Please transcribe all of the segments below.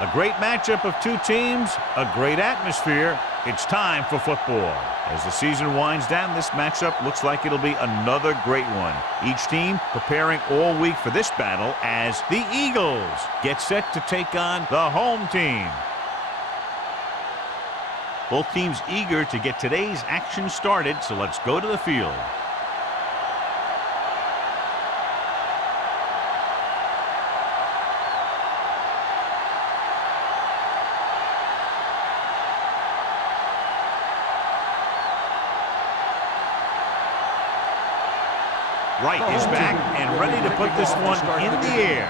A great matchup of two teams, a great atmosphere. It's time for football. As the season winds down, this matchup looks like it'll be another great one. Each team preparing all week for this battle as the Eagles get set to take on the home team. Both teams eager to get today's action started, so let's go to the field. Wright is back and ready to put this one in the air.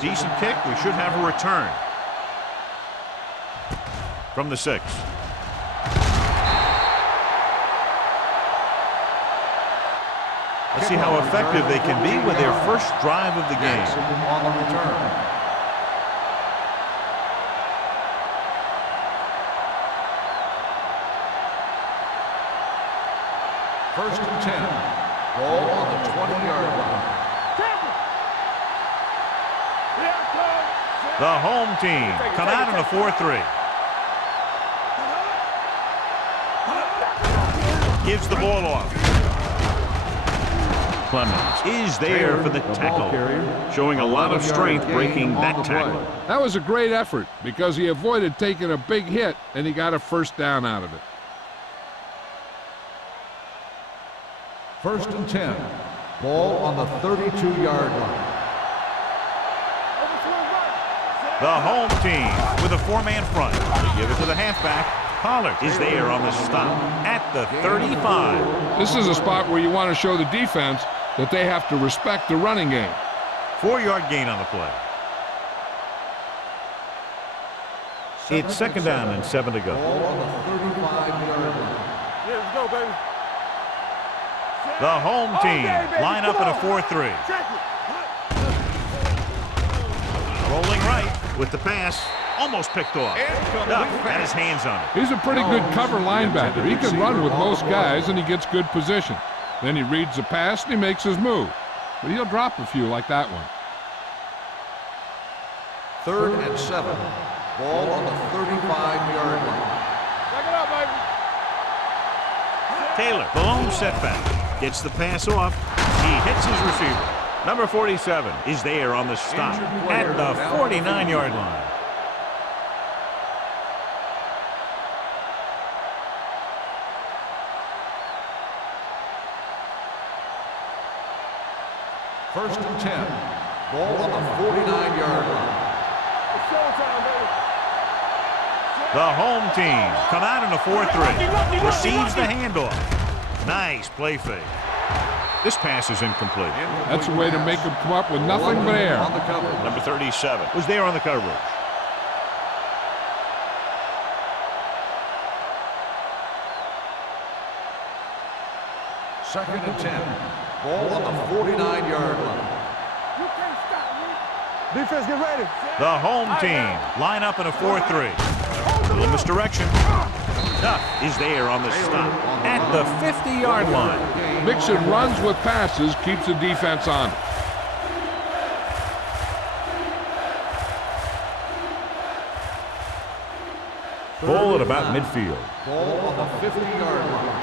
Decent kick. We should have a return. From the 6. Let's see how effective they can be with their first drive of the game. On the return. First and 10. Ball on the 20-yard line. The home team come out in a 4-3. Gives the ball off. Clemens is there for the tackle. Showing a lot of strength breaking that tackle. That was a great effort because he avoided taking a big hit and he got a first down out of it. First and 10. Ball on the 32-yard line. The home team with a 4-man front. They give it to the halfback. Pollard is there on the stop at the 35. This is a spot where you want to show the defense that they have to respect the running game. 4-yard gain on the play. It's second down and 7 to go. Ball on the 35-yard line. Yeah, let's go, baby. The home team line up in a 4-3. Rolling right with the pass. Almost picked off. Duff had his hands on it. He's a pretty good cover linebacker. He can run with most guys and he gets good position. Then he reads the pass and he makes his move. But he'll drop a few like that one. Third and 7. Ball on the 35-yard line. Check it out, baby. Taylor, the lone setback. Gets the pass off. He hits his receiver. Number 47 is there on the stop at the 49-yard line. First and 10. Ball on the 49-yard line. It's showtime, baby. The home team come out in a 4-3. Receives the handoff. Nice play fake. This pass is incomplete. That's a way to make him come up with nothing but air. On the cover. Number 37 was there on the coverage. Second and 10. Ball on the 49-yard line. You can't stop me. Defense, get ready. The home team line up in a 4-3. Little misdirection. Duff is there on the stop at the 50-yard line. Mixing runs with passes keeps the defense on. Ball at about midfield. Ball on the 50-yard line.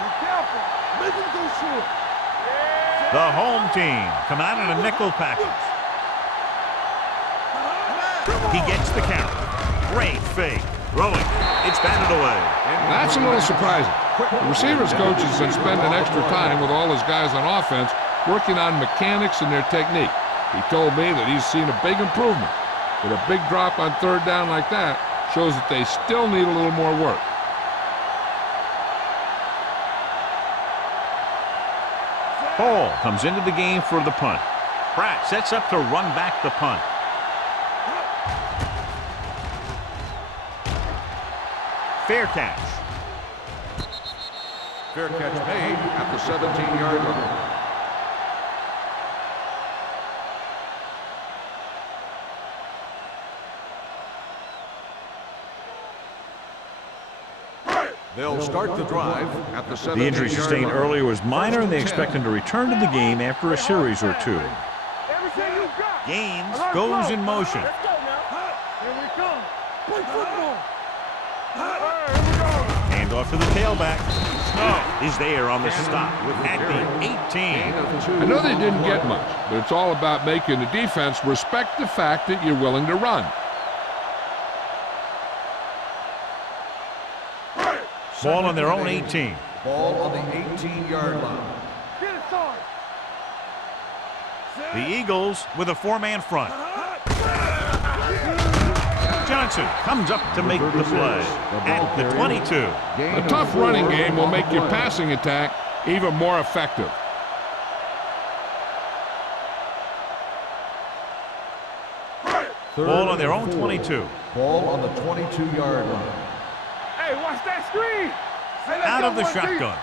Be careful. Make him go short. The home team come out in a nickel package. He gets the count. Great fake. Rolling. It's batted away. That's a little surprising. The receivers coaches have been spending extra time with all his guys on offense working on mechanics and their technique. He told me that he's seen a big improvement. But a big drop on third down like that shows that they still need a little more work. Hall comes into the game for the punt. Pratt sets up to run back the punt. Fair catch. Fair catch made at the 17-yard line. They'll start the drive at the 17-yard line. The injury sustained earlier was minor, and they expect him to return to the game after a series or two. Everything you got. Gaines goes in motion. Let's go now. Here we off to the tailback. Snow is there on the stop at the 18. I know they didn't get much, but it's all about making the defense respect the fact that you're willing to run. Ball on their own 18. Ball on the 18-yard line. Get it, son. The Eagles with a four-man front. Johnson comes up to make the play at the 22. A tough running game will make your passing attack even more effective. Ball on their own 22. Ball on the 22-yard line. Hey, watch that screen. Out of the shotgun.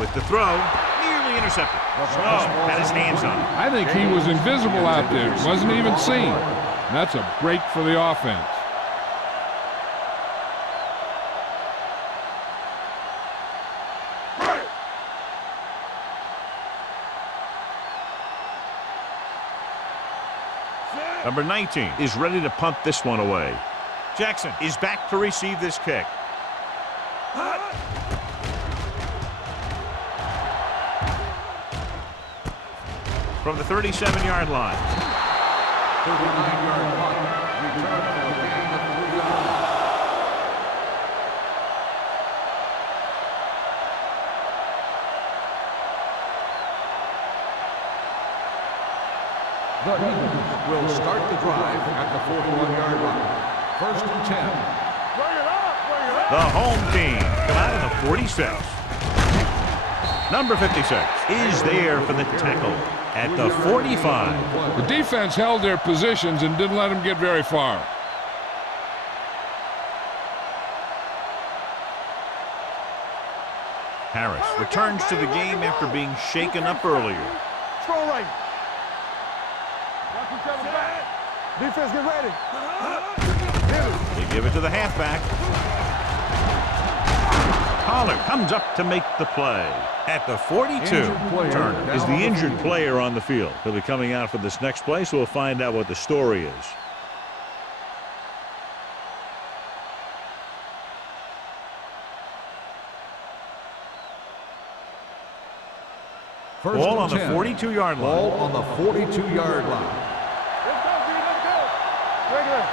With the throw, nearly intercepted. Snow had his hands on it. I think he was invisible out there. Wasn't even seen. That's a break for the offense. Number 19 is ready to punt this one away. Jackson is back to receive this kick. From the 37-yard line. 39-yard punt. Return for a gain of 3 yards. The Eagles will start the drive at the 41-yard line. First and 10. Bring it up, bring it up. The home team come out of the 46. Number 56 is there for the tackle at the 45. The defense held their positions and didn't let them get very far. Harris returns to the game after being shaken up earlier. Throw right. Watch each other back. Defense, get ready. They give it to the halfback. Pollard comes up to make the play at the 42. Turner is the injured player on the field. He'll be coming out for this next play, so we'll find out what the story is. First Ball and on 10. the 42-yard line. Ball on the 42-yard line. Let's go, D, let's go. Regular.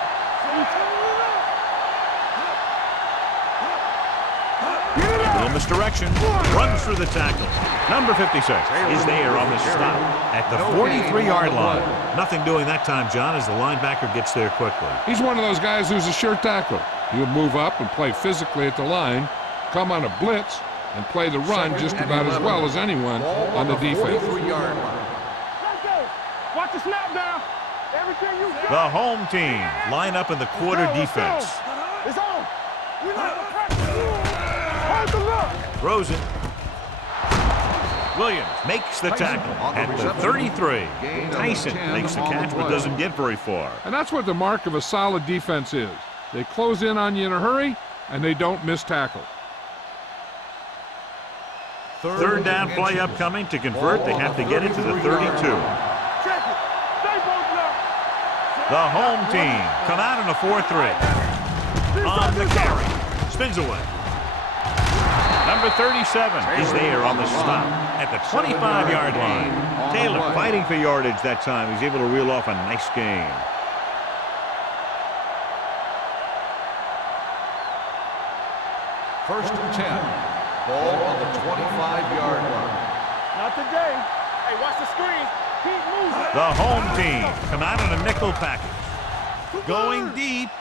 Little misdirection. Runs through the tackle. Number 56 is there on the stop at the 43-yard line. Nothing doing that time, John, as the linebacker gets there quickly. He's one of those guys who's a sure tackler. He'll move up and play physically at the line, come on a blitz, and play the run just about as well as anyone on the defense. 43-yard line. Let's go. Watch the snap down. Everything you got. The home team line up in the quarter defense. It's on. You know the pressure. Hold the look. Throws it. Williams makes the tackle at the 33. Tyson makes the catch but doesn't get very far. And that's what the mark of a solid defense is. They close in on you in a hurry, and they don't miss tackle. Third down play upcoming. To convert, they have to get it to the 32. Check it. Stay both up. The home team come out in a 4-3. On the carry. Spins away. Number 37 is there on the stop at the 25-yard line. Taylor fighting for yardage that time. He's able to reel off a nice gain. First and 10. Ball on the 25-yard line. Not today. Hey, watch the screen. Keep moving. The home team come out in a nickel package. Going deep.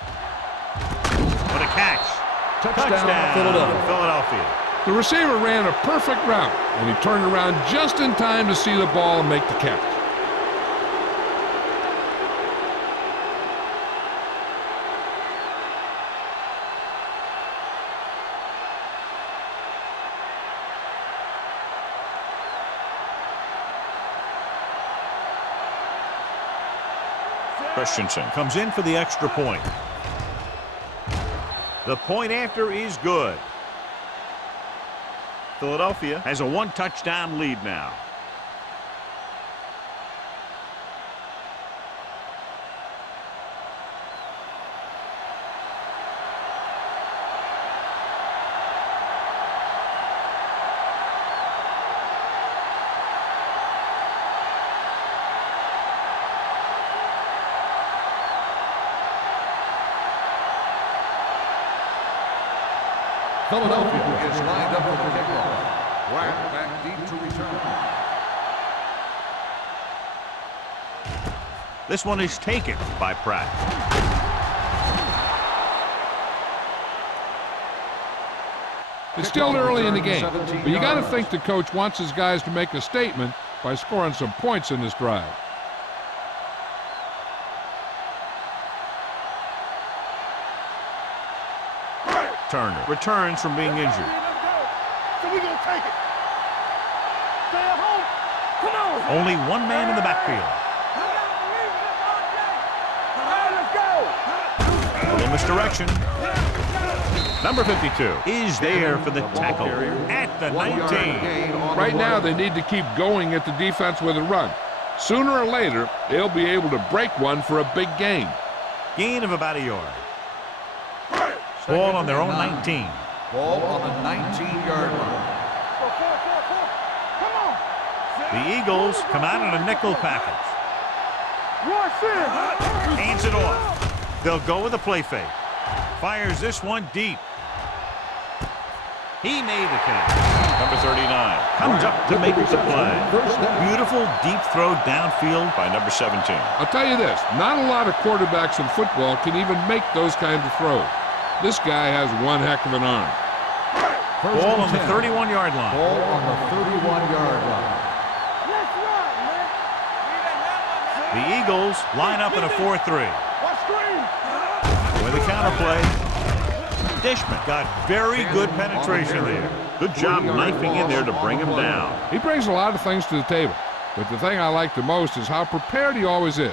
What a catch. Touchdown, Philadelphia. The receiver ran a perfect route, and he turned around just in time to see the ball and make the catch. Christensen comes in for the extra point. The point after is good. Philadelphia has a one-touchdown lead now. Philadelphia is lined up for the kickoff. Pratt back deep to return. This one is taken by Pratt. It's still early in the game, but you got to think the coach wants his guys to make a statement by scoring some points in this drive. Turner returns from being injured. So we gonna take it. Stay at home. Come on. Only one man in the backfield. All right, let's go. A little misdirection. Number 52 is there for the tackle at the 19. Right now, they need to keep going at the defense with a run. Sooner or later, they'll be able to break one for a big gain. Gain of about a yard. Ball on their own 19. Ball on the 19-yard line. Come on. The Eagles come out in a nickel package. Rush in. Hands it off. They'll go with a play fake. Fires this one deep. He made the catch. Number 39 comes up to make the play. Beautiful deep throw downfield by number 17. I'll tell you this, not a lot of quarterbacks in football can even make those kinds of throws. This guy has one heck of an arm. Ball on the 31-yard line. Ball on the 31-yard line. Let's run, man. The Eagles line up in a 4-3. Watch screen. With a counterplay, Dishman got very good penetration there. Good job knifing in there to bring him down. He brings a lot of things to the table, but the thing I like the most is how prepared he always is.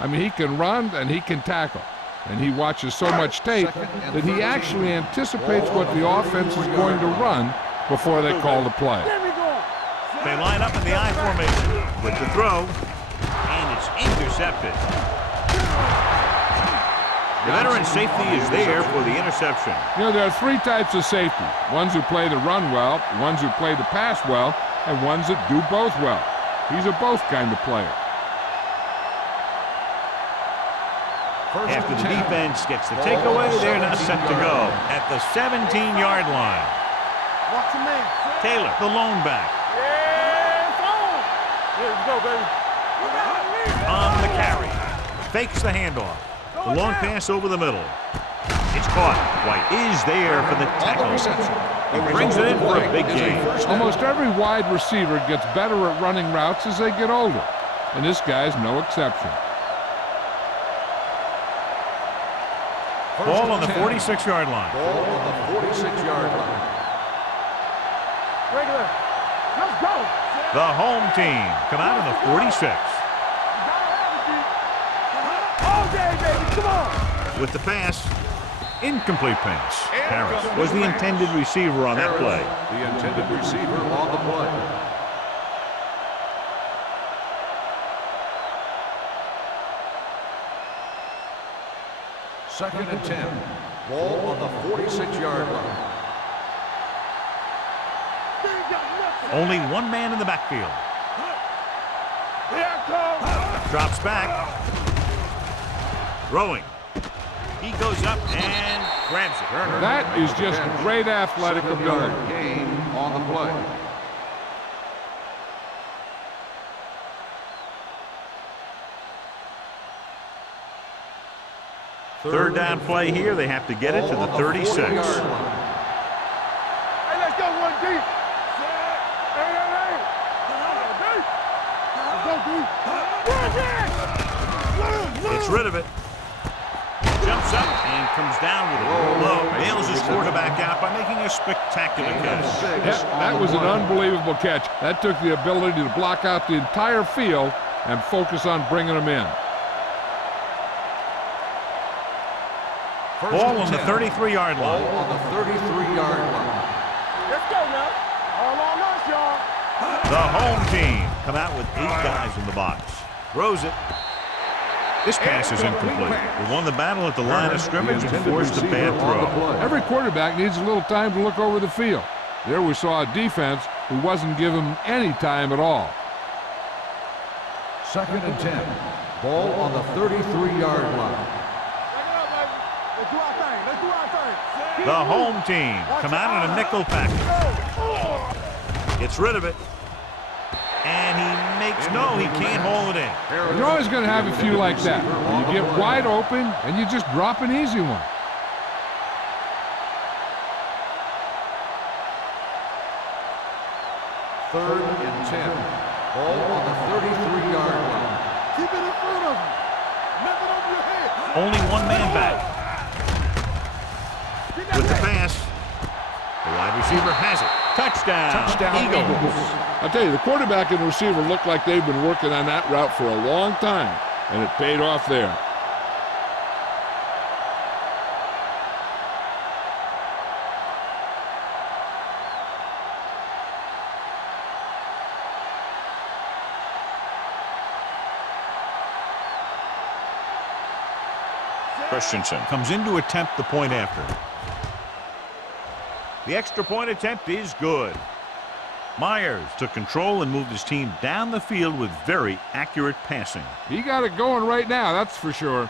I mean, he can run and he can tackle, and he watches so much tape that he actually anticipates what the offense is going to run before they call the play. There we go. They line up in the I formation with the throw, and it's intercepted. The veteran safety is there for the interception. You know, there are three types of safety. Ones who play the run well, ones who play the pass well, and ones that do both well. He's a both kind of player. After the defense gets the takeaway, they're now set to go at the 17-yard line. Watch your man. Taylor, the lone back. Yeah, it's on. Here we go, baby. On the carry. Fakes the handoff. The long pass over the middle. It's caught. White is there for the tackle. He brings it in for a big gain. Almost every wide receiver gets better at running routes as they get older, and this guy's no exception. Ball on the 46-yard line. Ball on the 46-yard line. Regular. Let's go. The home team come out in the 46. All day, baby. Come on. With the pass, incomplete pass. Harris was the intended receiver on that play. The intended receiver on the play. Second and 10. Ball on the 46-yard line. Only one man in the backfield. Here it comes. Drops back. Throwing. He goes up and grabs it. That is just great athletic ability. Gain on the play. Third down play here. They have to get it to the 36. Hey, let's go one deep. Hey. Let's go deep. It's rid of it. Jumps up and comes down with it low. Nails his quarterback out by making a spectacular catch. Yep, that was an unbelievable catch. That took the ability to block out the entire field and focus on bringing them in. Ball on the 33-yard line. Ball on the 33-yard line. Let's go now. All on us, y'all. The home team come out with 8 guys in the box. Throws it. This pass is incomplete. They won the battle at the line of scrimmage and forced a bad throw. Every quarterback needs a little time to look over the field. There we saw a defense who wasn't given any time at all. Second and 10. Ball on the 33-yard line. Let's do our thing. Let's do our thing. The home team come out in a nickel package. Gets rid of it. And he makes no, he can't hold it in. You're always going to have a few like that. You get wide open, and you just drop an easy one. Third and 10. Ball on the 33-yard line. Keep it in front of you. Nothing over your head. Only one man back. With the pass, the wide receiver has it. Touchdown, Eagles. I'll tell you, the quarterback and the receiver look like they've been working on that route for a long time, and it paid off there. Christensen comes in to attempt the point after. The extra point attempt is good. Myers took control and moved his team down the field with very accurate passing. He got it going right now, that's for sure.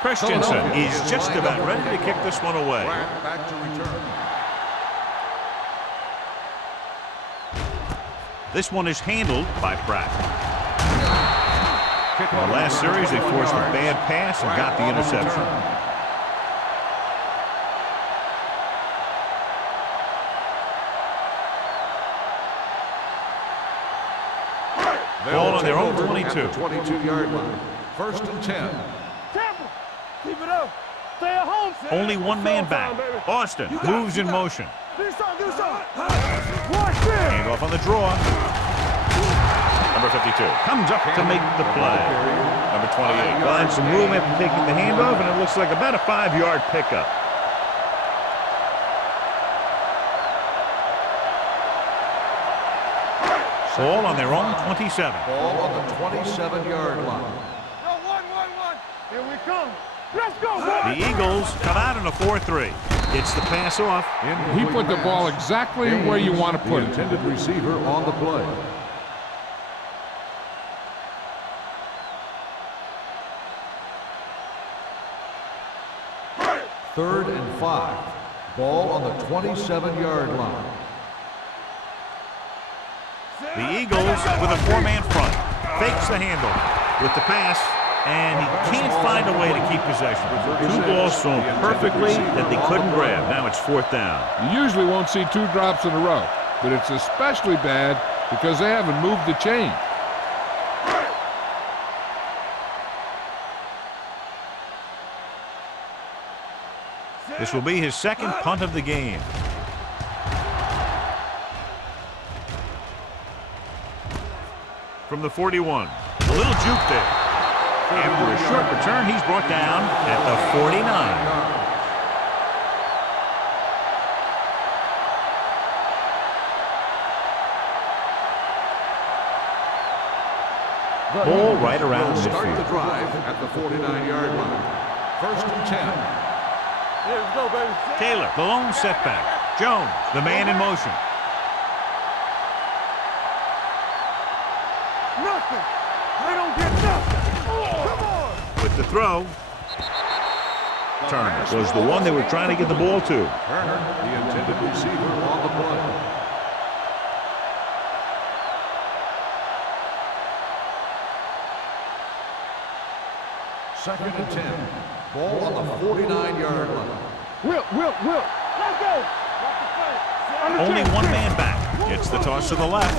Christensen is just about ready to kick this one away. Back to return. This one is handled by Pratt. In the last series, they forced a bad pass and got the interception. Ball on their own 22. 22-yard line. First and 10. Keep it up. Stay at home, Sam. Only one man back. Austin moves in motion. Do something, do something. Watch this. Hand off on the draw. Number 52 comes up to make the play. Number 28 finds some room after taking the handoff, and it looks like about a 5-yard pickup. Ball on their own 27. Ball on the 27-yard line. Here we come. Let's go, boy. The Eagles come out in a 4-3. Gets the pass off. He put the ball exactly where you want to put it. Intended receiver on the play. Third and 5. Ball on the 27-yard line. The Eagles with a 4-man front. Fakes the handle with the pass, and he can't find a way to keep possession. 2 balls thrown perfectly that they couldn't grab. Now it's 4th down. You usually won't see 2 drops in a row, but it's especially bad because they haven't moved the chain. This will be his second punt of the game. From the 41, a little juke there. After a short return, he's brought down at the 49. Ball right around Start the midfield. drive at the 49-yard line. First and 10. Here we go, baby. Taylor, the lone setback. Jones, the man in motion. Nothing. They don't get nothing. Come on. With the throw, Turner was the one they were trying to get the ball to. Turner, the intended receiver on the play. Second and 10. Ball on the 49-yard line. Will. Let's go. Only one man back. Gets the toss to the left.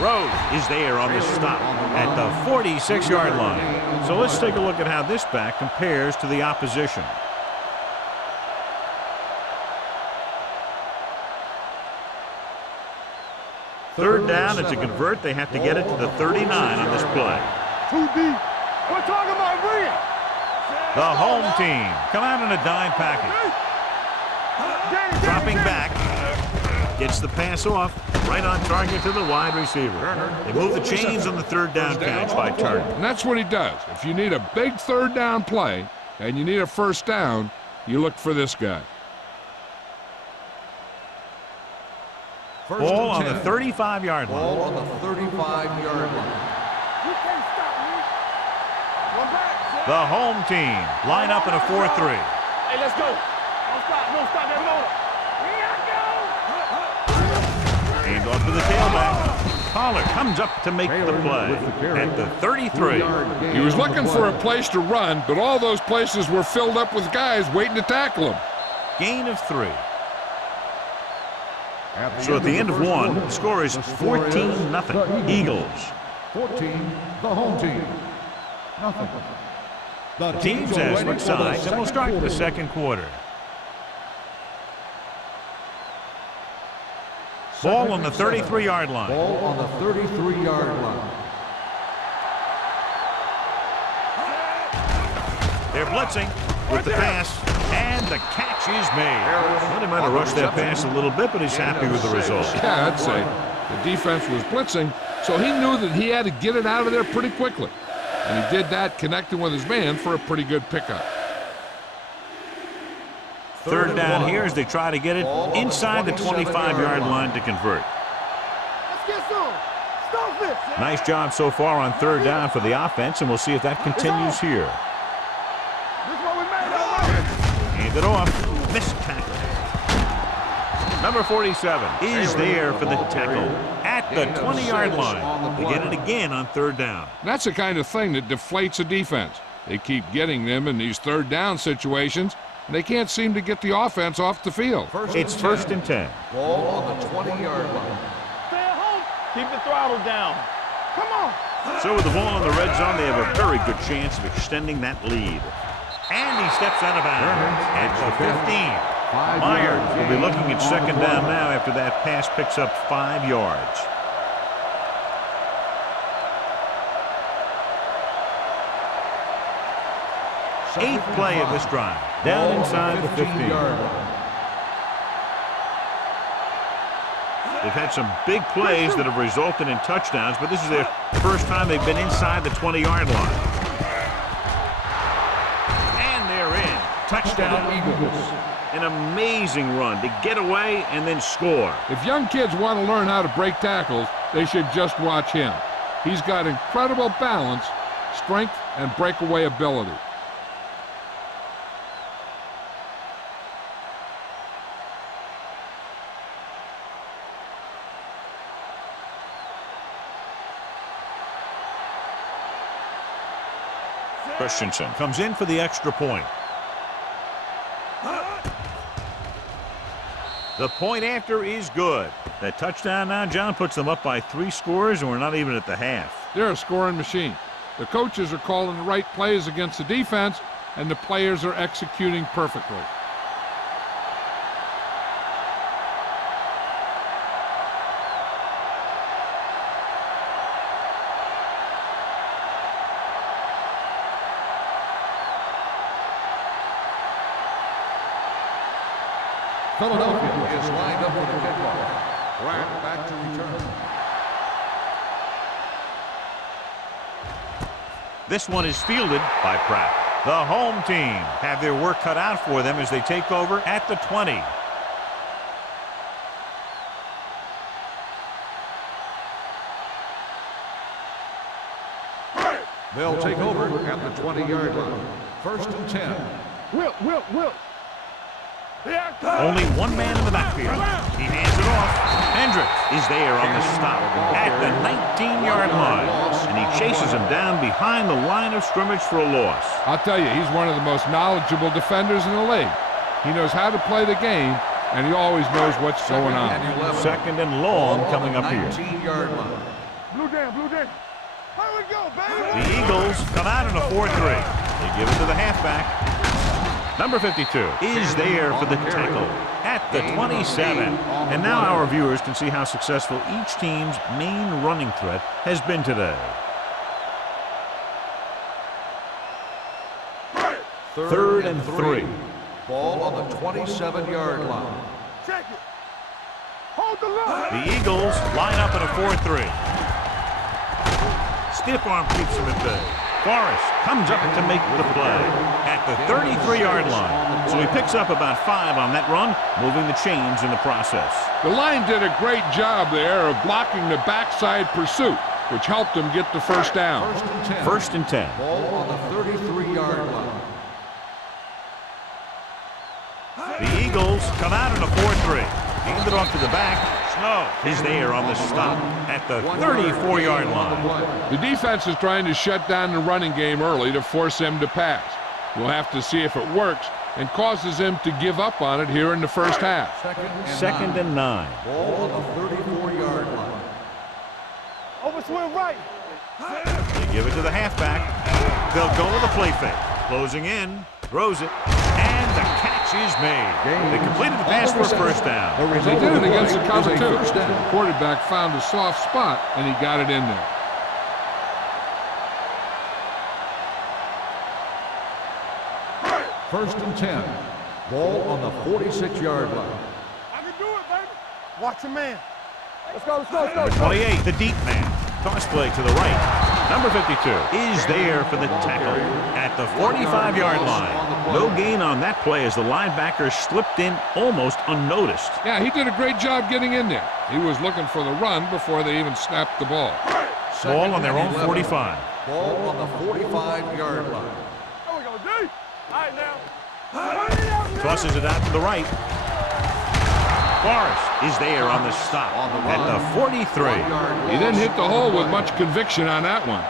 Rose is there on the stop at the 46-yard line. So let's take a look at how this back compares to the opposition. Third down, and to convert, they have to get it to the 39 on this play. Too deep. We're talking about real. The home team come out in a dime package. Dropping back. Gets the pass off. Right on target to the wide receiver. They move the chains on the third down catch by Turner. And that's what he does. If you need a big third down play, and you need a first down, you look for this guy. Ball on the 35-yard line. Ball on the 35-yard line. You can't stop me. Go back. The home team line up in a 4-3. Hey, let's go. Don't stop. Don't stop that motor. Here I go. Hand off to the tailback. Collar comes up to make the play at the 33. He was looking for a place to run, but all those places were filled up with guys waiting to tackle him. Gain of 3. So at the end of one, the score is 14-0 Eagles. 14, the home team. Nothing. The teams as switch sides, and we'll start the second quarter. Ball on the 33-yard line. Ball on the 33-yard line. They're blitzing with the pass, and the catch is made. Well, he might have rushed that pass a little bit, but he's happy with the result. Yeah, I'd say the defense was blitzing, so he knew that he had to get it out of there pretty quickly. And he did that, connecting with his man for a pretty good pickup. Third down here as they try to get it inside the 25-yard line to convert. Let's get some. Stop this. Nice job so far on third down for the offense, and we'll see if that continues here. This is what we made of. Hand it off. Missed tackle. Number 47 is there for the tackle at the 20-yard line. They get it again on third down. That's the kind of thing that deflates a defense. They keep getting them in these third down situations, and they can't seem to get the offense off the field. It's first and 10. Ball on the 20-yard line. Stay at home. Keep the throttle down. Come on. So with the ball in the red zone, they have a very good chance of extending that lead. And he steps out of bounds at the 15. Myers will be looking at second down now after that pass picks up 5 yards. Eighth play of this drive, down inside the 15. They've had some big plays that have resulted in touchdowns, but this is their first time they've been inside the 20-yard line. And they're in. Touchdown Eagles. An amazing run to get away and then score. If young kids want to learn how to break tackles, they should just watch him. He's got incredible balance, strength, and breakaway ability. Christensen comes in for the extra point. The point after is good. That touchdown now, John, puts them up by 3 scores, and we're not even at the half. They're a scoring machine. The coaches are calling the right plays against the defense, and the players are executing perfectly. Philadelphia is lined up for the kickoff. Pratt back to return. This one is fielded by Pratt. The home team have their work cut out for them as they take over at the 20. They'll take over at the 20-yard line. First and 10. Whip. Only one man in the backfield. He hands it off. Hendricks is there on the stop at the 19-yard line. And he chases him down behind the line of scrimmage for a loss. I'll tell you, he's one of the most knowledgeable defenders in the league. He knows how to play the game, and he always knows what's going on. Second and long coming up here. 19-yard line. Blue down. Here we go, baby. The Eagles come out in a 4-3. They give it to the halfback. Number 52 is there for the tackle at the 27. And now our viewers can see how successful each team's main running threat has been today. Third and 3. Ball on the 27-yard line. Check it. Hold the line. The Eagles line up in a 4-3. Stiff arm keeps him at bay. Forrest comes up to make the play at the 33-yard line. So he picks up about 5 on that run, moving the chains in the process. The line did a great job there of blocking the backside pursuit, which helped him get the first down. First and 10. Ball on the 33-yard line. The Eagles come out in a 4-3. Handed off to the back. Snow is there on the stop at the 34-yard line. The defense is trying to shut down the running game early to force him to pass. We'll have to see if it works and causes him to give up on it here in the first half. Second and 9. Ball on the 34-yard line. Over swing right. They give it to the halfback. They'll go with a play fake. Closing in, throws it, and the catch is made. They completed the pass for a first down. They did it against the cover, too. The quarterback found a soft spot, and he got it in there. First and 10. Ball on the 46-yard line. I can do it, baby. Watch your man. Let's go, let's go, let's go. Number 28, the deep man. Toss play to the right. Number 52 is there for the tackle at the 45-yard line. No gain on that play as the linebacker slipped in almost unnoticed. Yeah, he did a great job getting in there. He was looking for the run before they even snapped the ball. Ball on their own 45. Ball on the 45-yard line. There we go, D. All right, now. Tosses it out to the right. Forrest is there on the stop at the 43. He didn't hit the hole with much conviction on that one.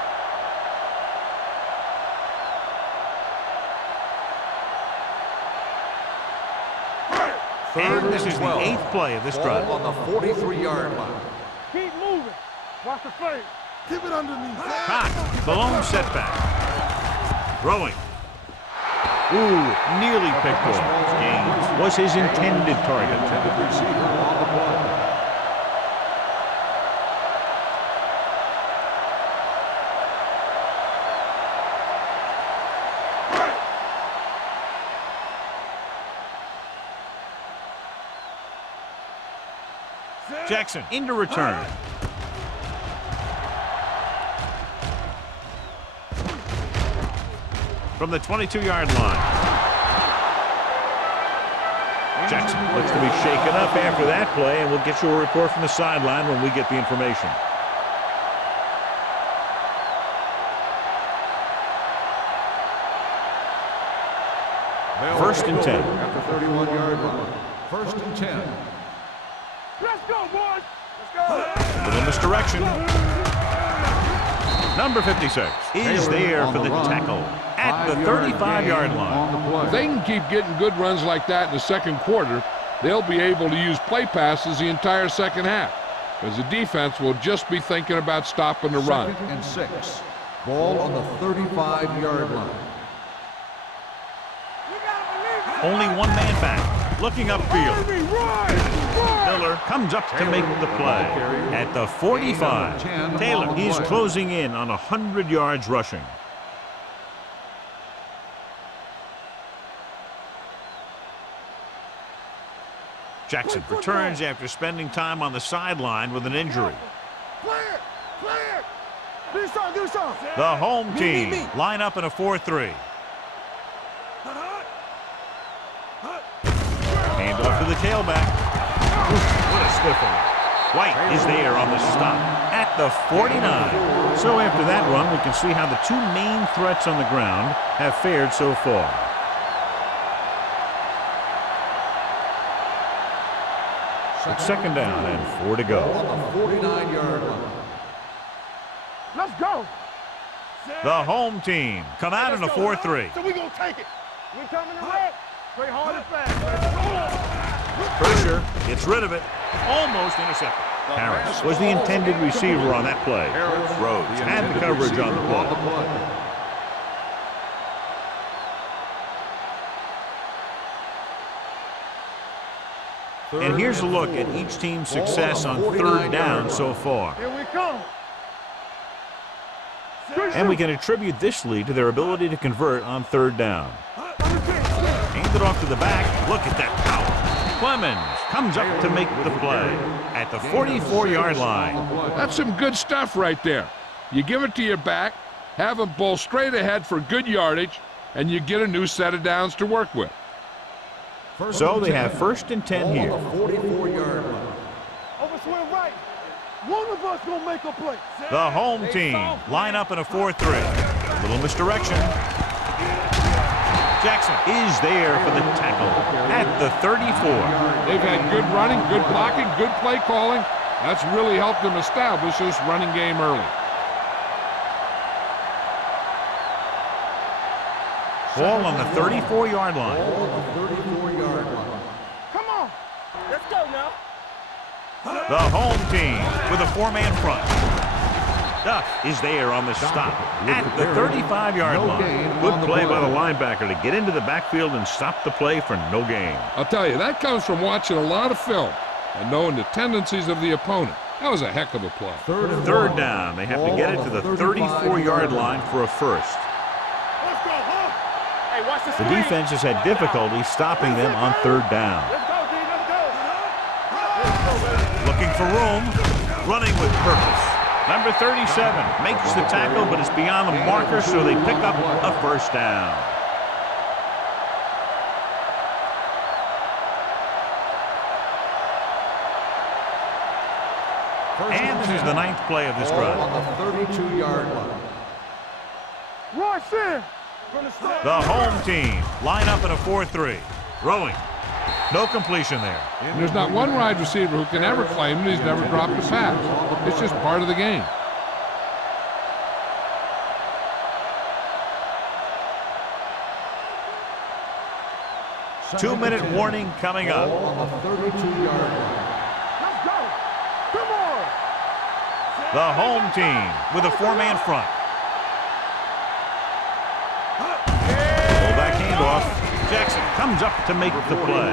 And this is the 8th play of this drive. Ball on the 43-yard line. Keep moving. Watch the fade. Keep it underneath. Cox, the lone setback. Throwing. Ooh, nearly picked off. Gaines was his intended target. Jackson into return. From the 22-yard line. Jackson looks to be shaken up after that play, and we'll get you a report from the sideline when we get the information. First and 10. At the 31-yard line. First and 10. Let's go, boys. Let's go. Little misdirection. Number 56 is there for the tackle at the 35-yard line. If they can keep getting good runs like that in the second quarter, they'll be able to use play passes the entire second half, because the defense will just be thinking about stopping the run. Second and 6. Ball on the 35-yard line. Only one man back. Looking upfield. Miller comes up to make the play at the 45. Taylor is closing in on 100 yards rushing. Jackson returns after spending time on the sideline with an injury. Clear! Clear! Do something, do something. The home team line up in a 4-3. Hand off to the tailback. What a stiffing. White is there on the stop at the 49. So after that run, we can see how the two main threats on the ground have fared so far. It's second down and 4 to go. On the 49-yard line. Let's go. The home team come out in a 4-3. So we gonna take it. We coming to red. Play hard and fast. Pressure, gets rid of it, almost intercepted. Harris was the intended receiver on that play. Rhodes had the coverage on the play. And here's a look at each team's success on third down so far. Here we come. And we can attribute this lead to their ability to convert on third down. Handed off to the back. Look at that power. Clemens comes up to make the play at the 44-yard line. That's some good stuff right there. You give it to your back, have him bowl straight ahead for good yardage, and you get a new set of downs to work with. So they have 1st and 10 here. 44-yard line. Over swing right. One of us gonna make a play. The home team line up in a 4-3. Little misdirection. Jackson is there for the tackle at the 34. They've had good running, good blocking, good play calling. That's really helped them establish this running game early. Ball on the 34-yard line. Ball on the 34-yard line. Come on. Let's go now. The home team with a 4-man front. Duff is there on the stop at the 35-yard line. Good play by the linebacker to get into the backfield and stop the play for no gain. I'll tell you, that comes from watching a lot of film and knowing the tendencies of the opponent. That was a heck of a play. Third down. They have to get it to the 34-yard line for a first. The defense has had difficulty stopping them on 3rd down. Looking for room, running with purpose. Number 37 makes the tackle, but it's beyond the marker, so they pick up a 1st down. And this is the 9th play of this drive. On the 32-yard line. Rush in. The home team line up in a 4-3. Throwing. No completion there. And there's not one wide receiver who can ever claim that he's never dropped a pass. It's just part of the game. Two-minute warning coming up. Ball on the 32-yard line. Let's go. Come on. The home team with a 4-man front. Fullback handoff. Jackson comes up to make the play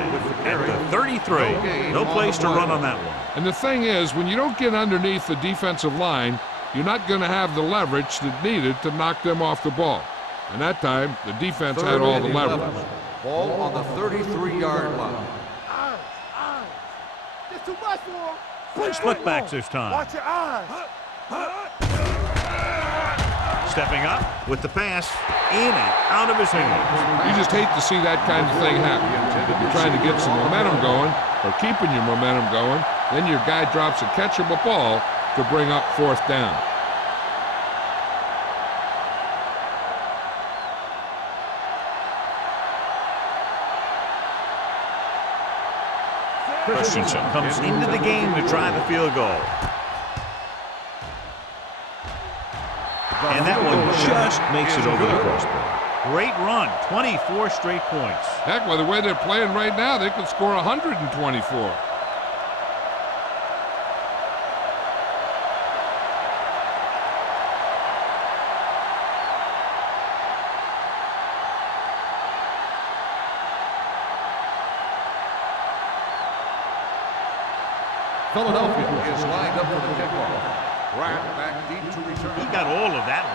at the 33. No place to run on that one. And the thing is, when you don't get underneath the defensive line, you're not going to have the leverage that's needed to knock them off the ball. And that time, the defense had all the leverage. Ball on the 33-yard line. It's too much for him. Split backs this time. Watch your eyes. Stepping up with the pass in and out of his hands. You just hate to see that kind of thing happen. If you're trying to get some momentum going or keeping your momentum going, then your guy drops a catchable ball to bring up 4th down. Christensen comes into the game to try the field goal. And that one just makes it over the crossbar. Great run, 24 straight points. Heck, with the way they're playing right now, they could score 124. Philadelphia is lined up for the kickoff. Right back deep to return. He got all of that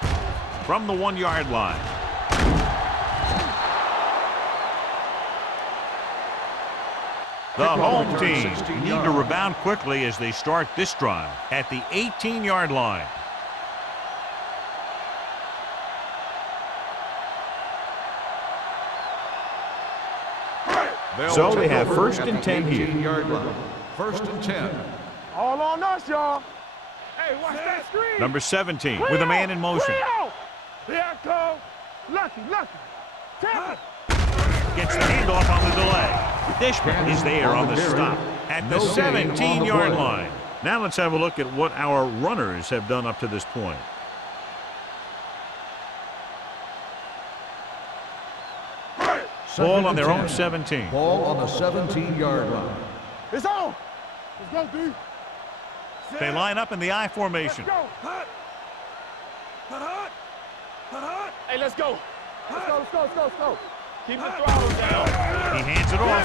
one. From the 1-yard line. The home team need to rebound quickly as they start this drive at the 18-yard line. So they have 1st and 10 here. 18-yard line. 1st and 10. All on us, y'all. Hey, watch that screen. Number 17 with a man in motion. There I go. Lucky. Tap it. Gets the handoff on the delay. Dishman is there on the stop at the 17-yard line. Now let's have a look at what our runners have done up to this point. Ball on their own 17. Ball on the 17-yard line. It's on. Let's go, D. They line up in the I formation. Let's go. Hey, let's go. Let's go. Keep the throttle down. He hands it off.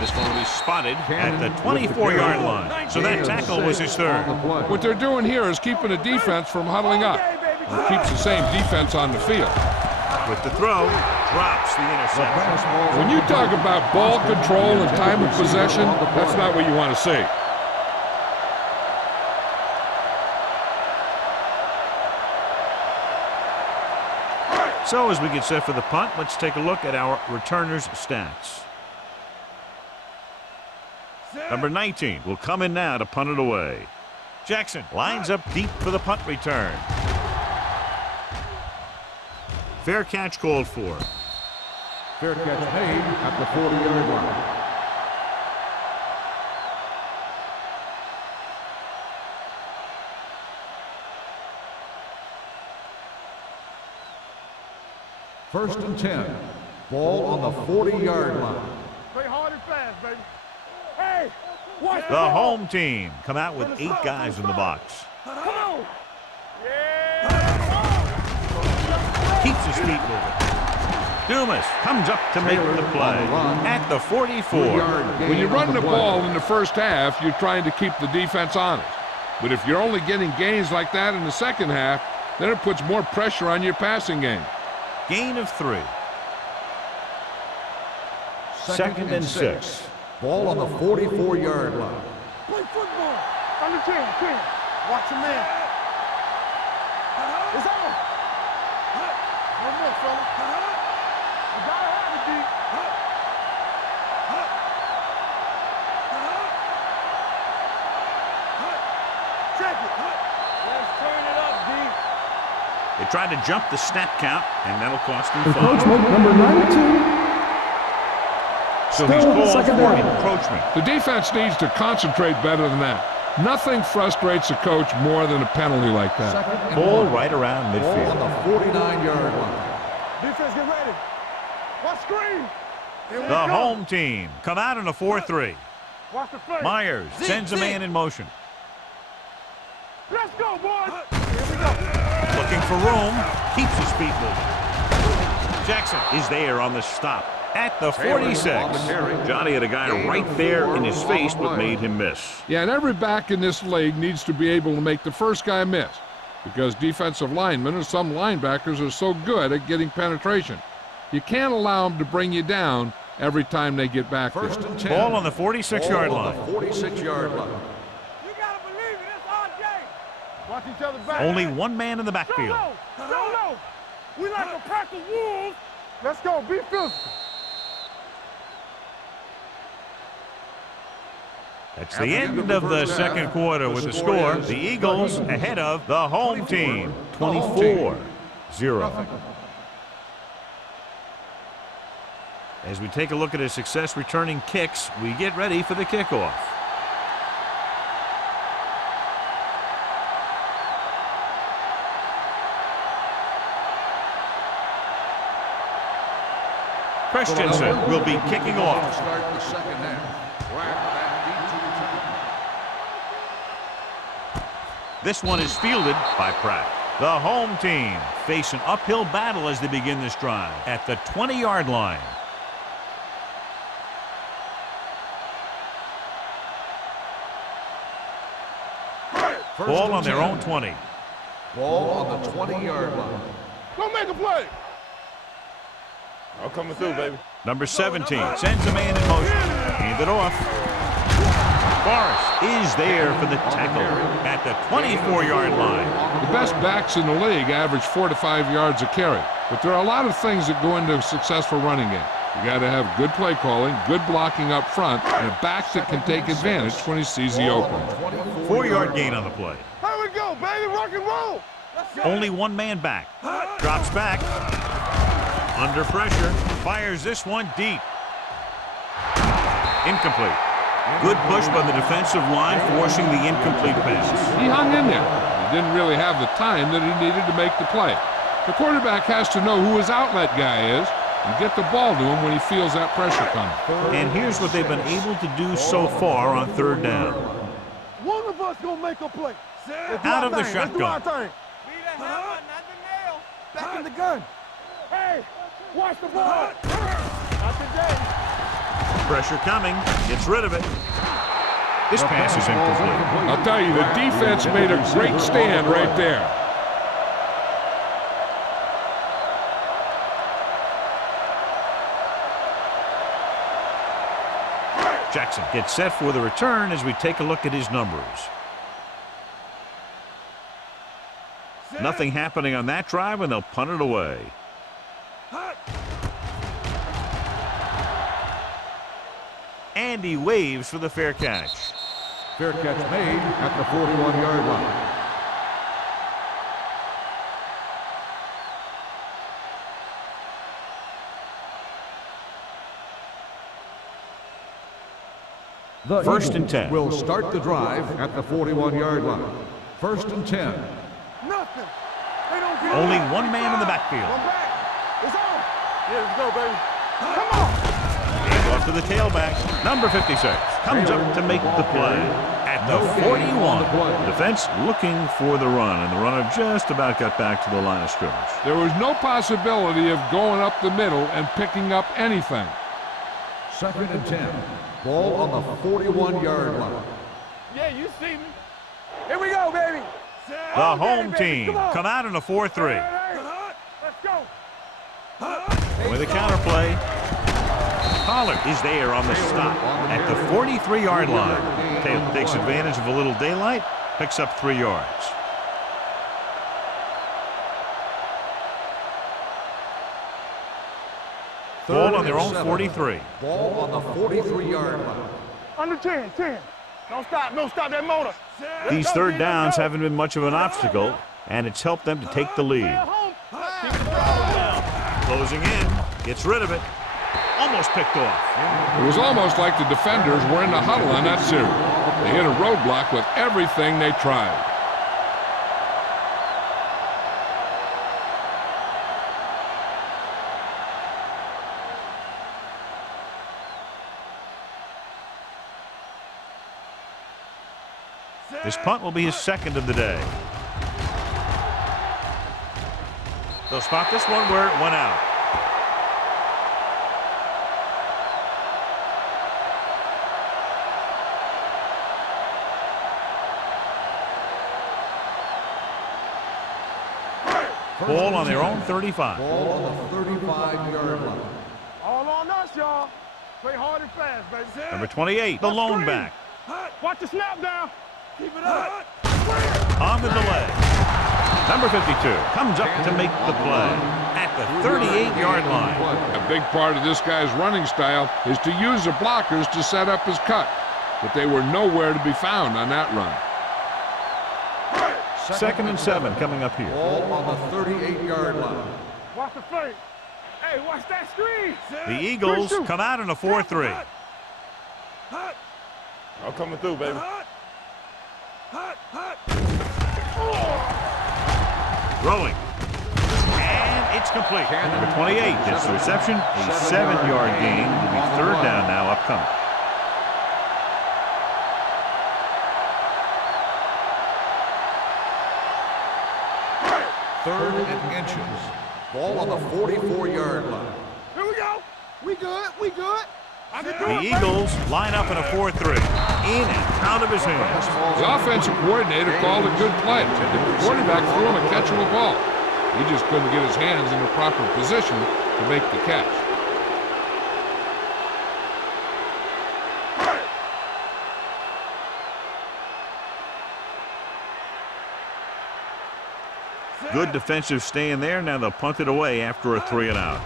This one will be spotted at the 24-yard line. So that tackle was his 3rd. What they're doing here is keeping the defense from huddling up. It keeps the same defense on the field. With the throw, drops the interception. When you talk about ball control and time of possession, that's not what you want to see. So as we get set for the punt, let's take a look at our returners' stats. Number 19 will come in now to punt it away. Jackson lines up deep for the punt return. Fair catch called for. Fair catch made at the 40-yard line. First and 10. Ball on the 40-yard line. Play hard and fast, baby. Hey, watch The home team come out with 8 guys in the box. Come on. Keeps his feet moving. Dumas comes up to make the play at the 44. When you run the ball in the first half, you're trying to keep the defense honest. But if you're only getting gains like that in the second half, then it puts more pressure on your passing game. Gain of 3. Second and 6. Ball on the 44-yard line. Play football. On the 10. Watch the man. It's on. One more, fella. You gotta have it, D. Check it. Let's turn it up, D. They tried to jump the snap count, and that'll cost him 5. Encroachment number 92. So he's Still called second for down. encroachment. The defense needs to concentrate better than that. Nothing frustrates a coach more than a penalty like that. Second and Ball 1. right around Ball midfield. on the 49-yard line. Defense, get ready. Watch screen. Here we The go. home team come out in a 4-3. Watch the play. Myers sends a man in motion. Let's go, boys. Here we go. Looking for room. Keeps his feet moving. Jackson is there on the stop at the 46. Johnny had a guy right there in his face, but made him miss. Yeah, and every back in this league needs to be able to make the first guy miss, because defensive linemen and some linebackers are so good at getting penetration. You can't allow them to bring you down every time they get back there. First and 10. Ball on the 46-yard line. Ball on the 46-yard line. You gotta believe it. It's RJ. Watch each other back. Only one man in the Go backfield. low. Go low. We like a pack of wolves. Let's go. Be physical. That's the end of the second quarter with the score. The Eagles ahead of the home team, 24-0. As we take a look at his success returning kicks, we get ready for the kickoff. Christensen will be kicking off. Start the second half. This one is fielded by Pratt. The home team face an uphill battle as they begin this drive at the 20-yard line. Ball on their own 20. Ball on the 20-yard line. Go make a play. I'm coming through, baby. Number 17 sends a man in motion. Hand it off. Forrest is there for the tackle at the 24-yard line. The best backs in the league average 4 to 5 yards a carry, but there are a lot of things that go into a successful running game. You got to have good play calling, good blocking up front, and a back that can take advantage when he sees the opening. 4-yard gain on the play. Here we go, baby. Rock and roll. Only one man back. Drops back. Under pressure. Fires this one deep. Incomplete. Good push by the defensive line, forcing the incomplete pass. He hung in there. He didn't really have the time that he needed to make the play. The quarterback has to know who his outlet guy is and get the ball to him when he feels that pressure coming. And here's what they've been able to do so far on third down. One of us gonna make a play. Out of the shotgun. Let's do our thing. Be the hammer, not the nail. Back in the gun. Hey, watch the ball. Not today. Pressure coming. Gets rid of it. This pass is incomplete. I'll tell you, the defense made a great stand right there. Jackson gets set for the return as we take a look at his numbers. Nothing happening on that drive, and they'll punt it away. and he waves for the fair catch. Fair catch made at the 41-yard line. The First and Eagles 10. Will start the drive at the 41-yard line. First and 10. Nothing. They don't get Only it. one man in the backfield. Come back. It's on. Yeah, let's go, baby. Come on. Hand off to the tailback. Number 56 comes up to make the play at the 41. Defense looking for the run, and the runner just about got back to the line of scrimmage. There was no possibility of going up the middle and picking up anything. Second and 10. Ball on the 41-yard line. Yeah, you see me. Here we go, baby. The Oh, home baby, team on. come out in a 4-3. Let's go. With a counterplay, Pollard is there on the stop at the 43-yard line. Taylor takes advantage of a little daylight, picks up 3 yards. Ball on their own 43. Ball on the 43-yard line. Under 10. Don't stop that motor. These third downs haven't been much of an obstacle, and it's helped them to take the lead. Keep the throttle down. Closing in, gets rid of it. Almost picked off. It was almost like the defenders were in the huddle on that series. They hit a roadblock with everything they tried. This punt will be his second of the day. They'll spot this one where it went out. Ball on their own 35. Ball on the 35-yard line. All on us, y'all. Play hard and fast, baby. Number 28, the lone back. Watch the snap down. Keep it up. On the delay. Number 52 comes up to make the play at the 38-yard line. A big part of this guy's running style is to use the blockers to set up his cut, but they were nowhere to be found on that run. Second and 7 coming up here. Ball on the 38-yard line. Watch the fake. Hey, watch that screen. The Eagles come out in a 4-3. I'm coming through, baby. Throwing. And it's complete. Number 28 gets the reception. A 7-yard gain. It'll be third down now upcoming. Third and inches. Ball on the 44-yard line. Here we go. We good. I can do The it, Eagles line up in a 4-3. In and out of his hands. The offensive coordinator called a good play. The quarterback threw him a catchable ball. He just couldn't get his hands in the proper position to make the catch. Good defensive stay in there. Now they'll punt it away after a 3-and-out.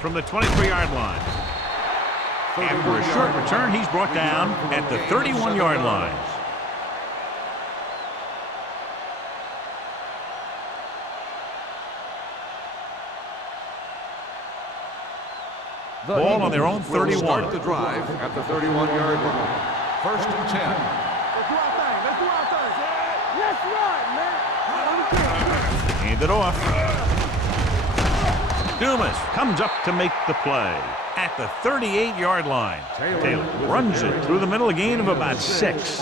From the 23-yard line. After a short return, he's brought down at the 31-yard line. Ball on their own 31. Start the drive at the 31-yard line. First and 10. Let's do our thing. Let's run, man. Hand it off. Dumas comes up to make the play at the 38-yard line. Taylor runs it through the middle, a gain of about 6.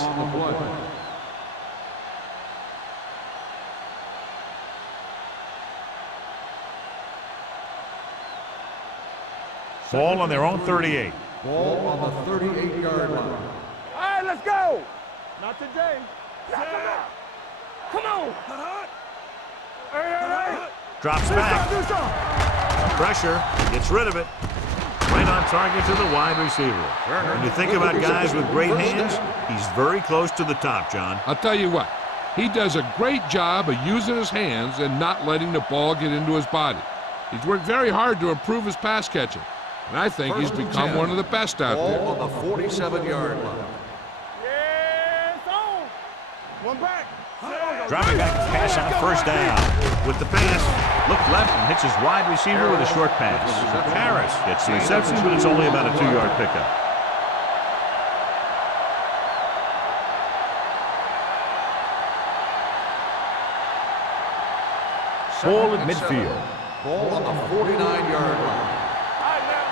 Ball on their own 38. Ball on the 38-yard line. All right, let's go. Not today. Come on. Hey. Drops Do back. something. Pressure. Gets rid of it. Right on target to the wide receiver. When you think about guys with great hands, he's very close to the top, John. I'll tell you what, he does a great job of using his hands and not letting the ball get into his body. He's worked very hard to improve his pass catching, and I think he's become one of the best out there. Ball on the 47-yard line. Yeah, it's on. One back. Dropping back to pass on first down. With the pass, look left and hits his wide receiver with a short pass. Harris gets the reception, but it's only about a 2-yard pickup. Ball at midfield. Ball on the 49-yard line. All right, now.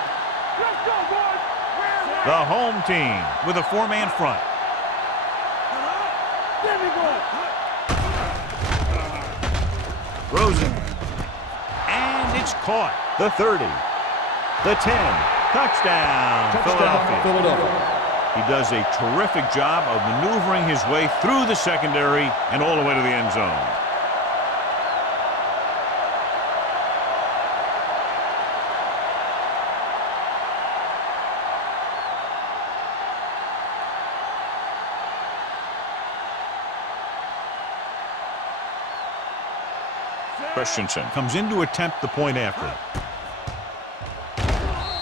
Let's go, boys. The home team with a 4-man front. There we go. Rosen. And it's caught. The 30. The 10. Touchdown, Philadelphia. He does a terrific job of maneuvering his way through the secondary and all the way to the end zone. Christensen comes in to attempt the point after.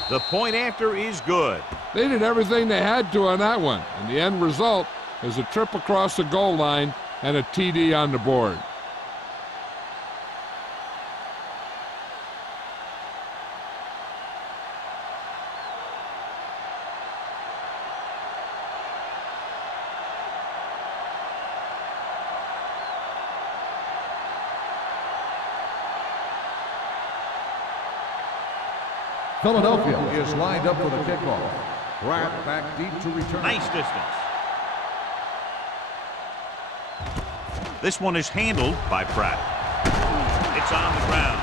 The point after is good. They did everything they had to on that one, and the end result is a trip across the goal line and a TD on the board. Philadelphia is lined up for the kickoff. Pratt back deep to return. Nice distance. This one is handled by Pratt. It's on the ground.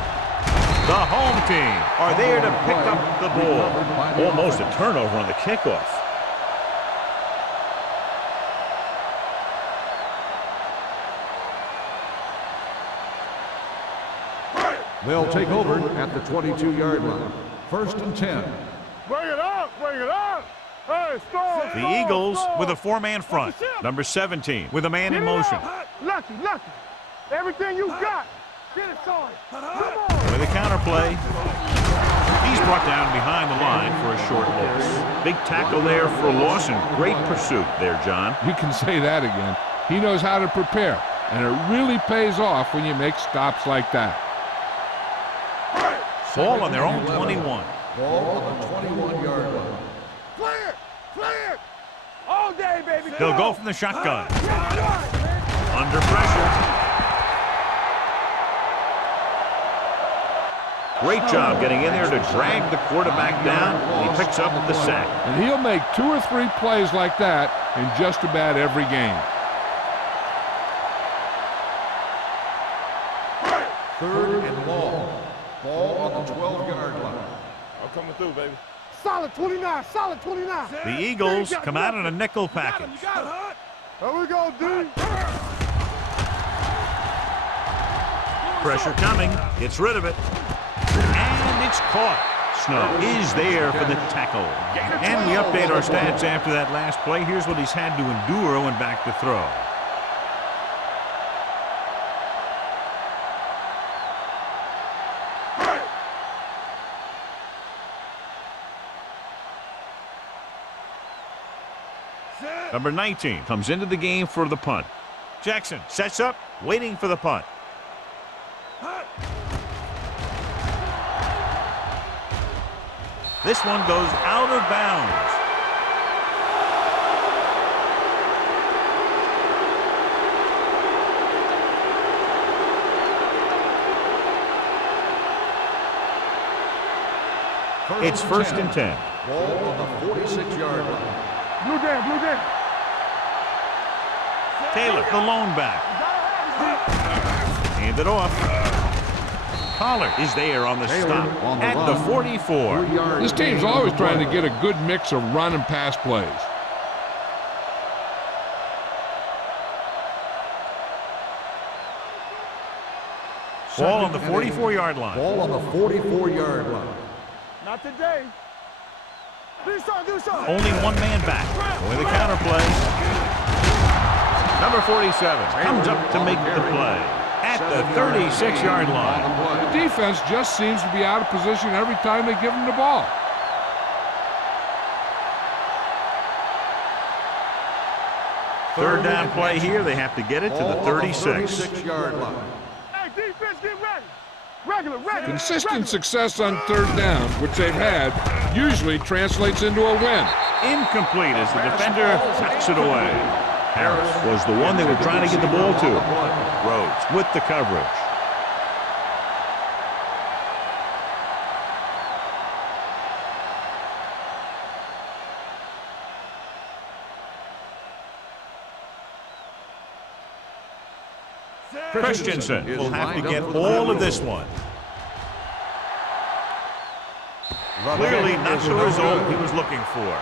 The home team are there to pick up the ball. Almost a turnover on the kickoff. They'll take over at the 22-yard line. 1st and 10. Bring it up. Bring it up. Hey, stop. The Eagles with a 4-man front. Number 17 with a man in motion. Lucky. Everything you got. Get it, son. Come on. With a counterplay. He's brought down behind the line for a short loss. Big tackle there for a loss and great pursuit there, John. You can say that again. He knows how to prepare, and it really pays off when you make stops like that. Ball on their own 21. Ball on the 21-yard line. Clear. All day, baby. They'll go from the shotgun. Under pressure. Great job getting in there to drag the quarterback down. He picks up the sack. And he'll make 2 or 3 plays like that in just about every game. 3rd and long. Ball on the 12-yard line. I'm coming through, baby. Solid 29. The Eagles come out in a nickel package. Here we go, D. Pressure coming. Gets rid of it. And it's caught. Snow is there for the tackle. And we update our stats after that last play. Here's what he's had to endure when back to throw. Number 19 comes into the game for the punt. Jackson sets up, waiting for the punt. This one goes out of bounds. It's 1st and 10. Ball on the 46-yard line. Blue down. Taylor, the lone back. Hand it off. Pollard is there on the stop at the 44. This team's always trying to get a good mix of run and pass plays. Ball on the 44-yard line. Ball on the 44-yard line. Not today. Do something. Only 1 man back. With a counter play. Number 47 comes up to make the play. at the 36-yard line. The defense just seems to be out of position every time they give them the ball. Third down play here. They have to get it to the 36. 36-yard line. Hey, defense, get ready. Regular. Consistent success on third down, which they've had, usually translates into a win. Incomplete as the defender knocks it away. Harris was the one they were trying to get the ball to. Rhodes with the coverage. Christensen will have to get all of this one. Clearly not the result he was looking for.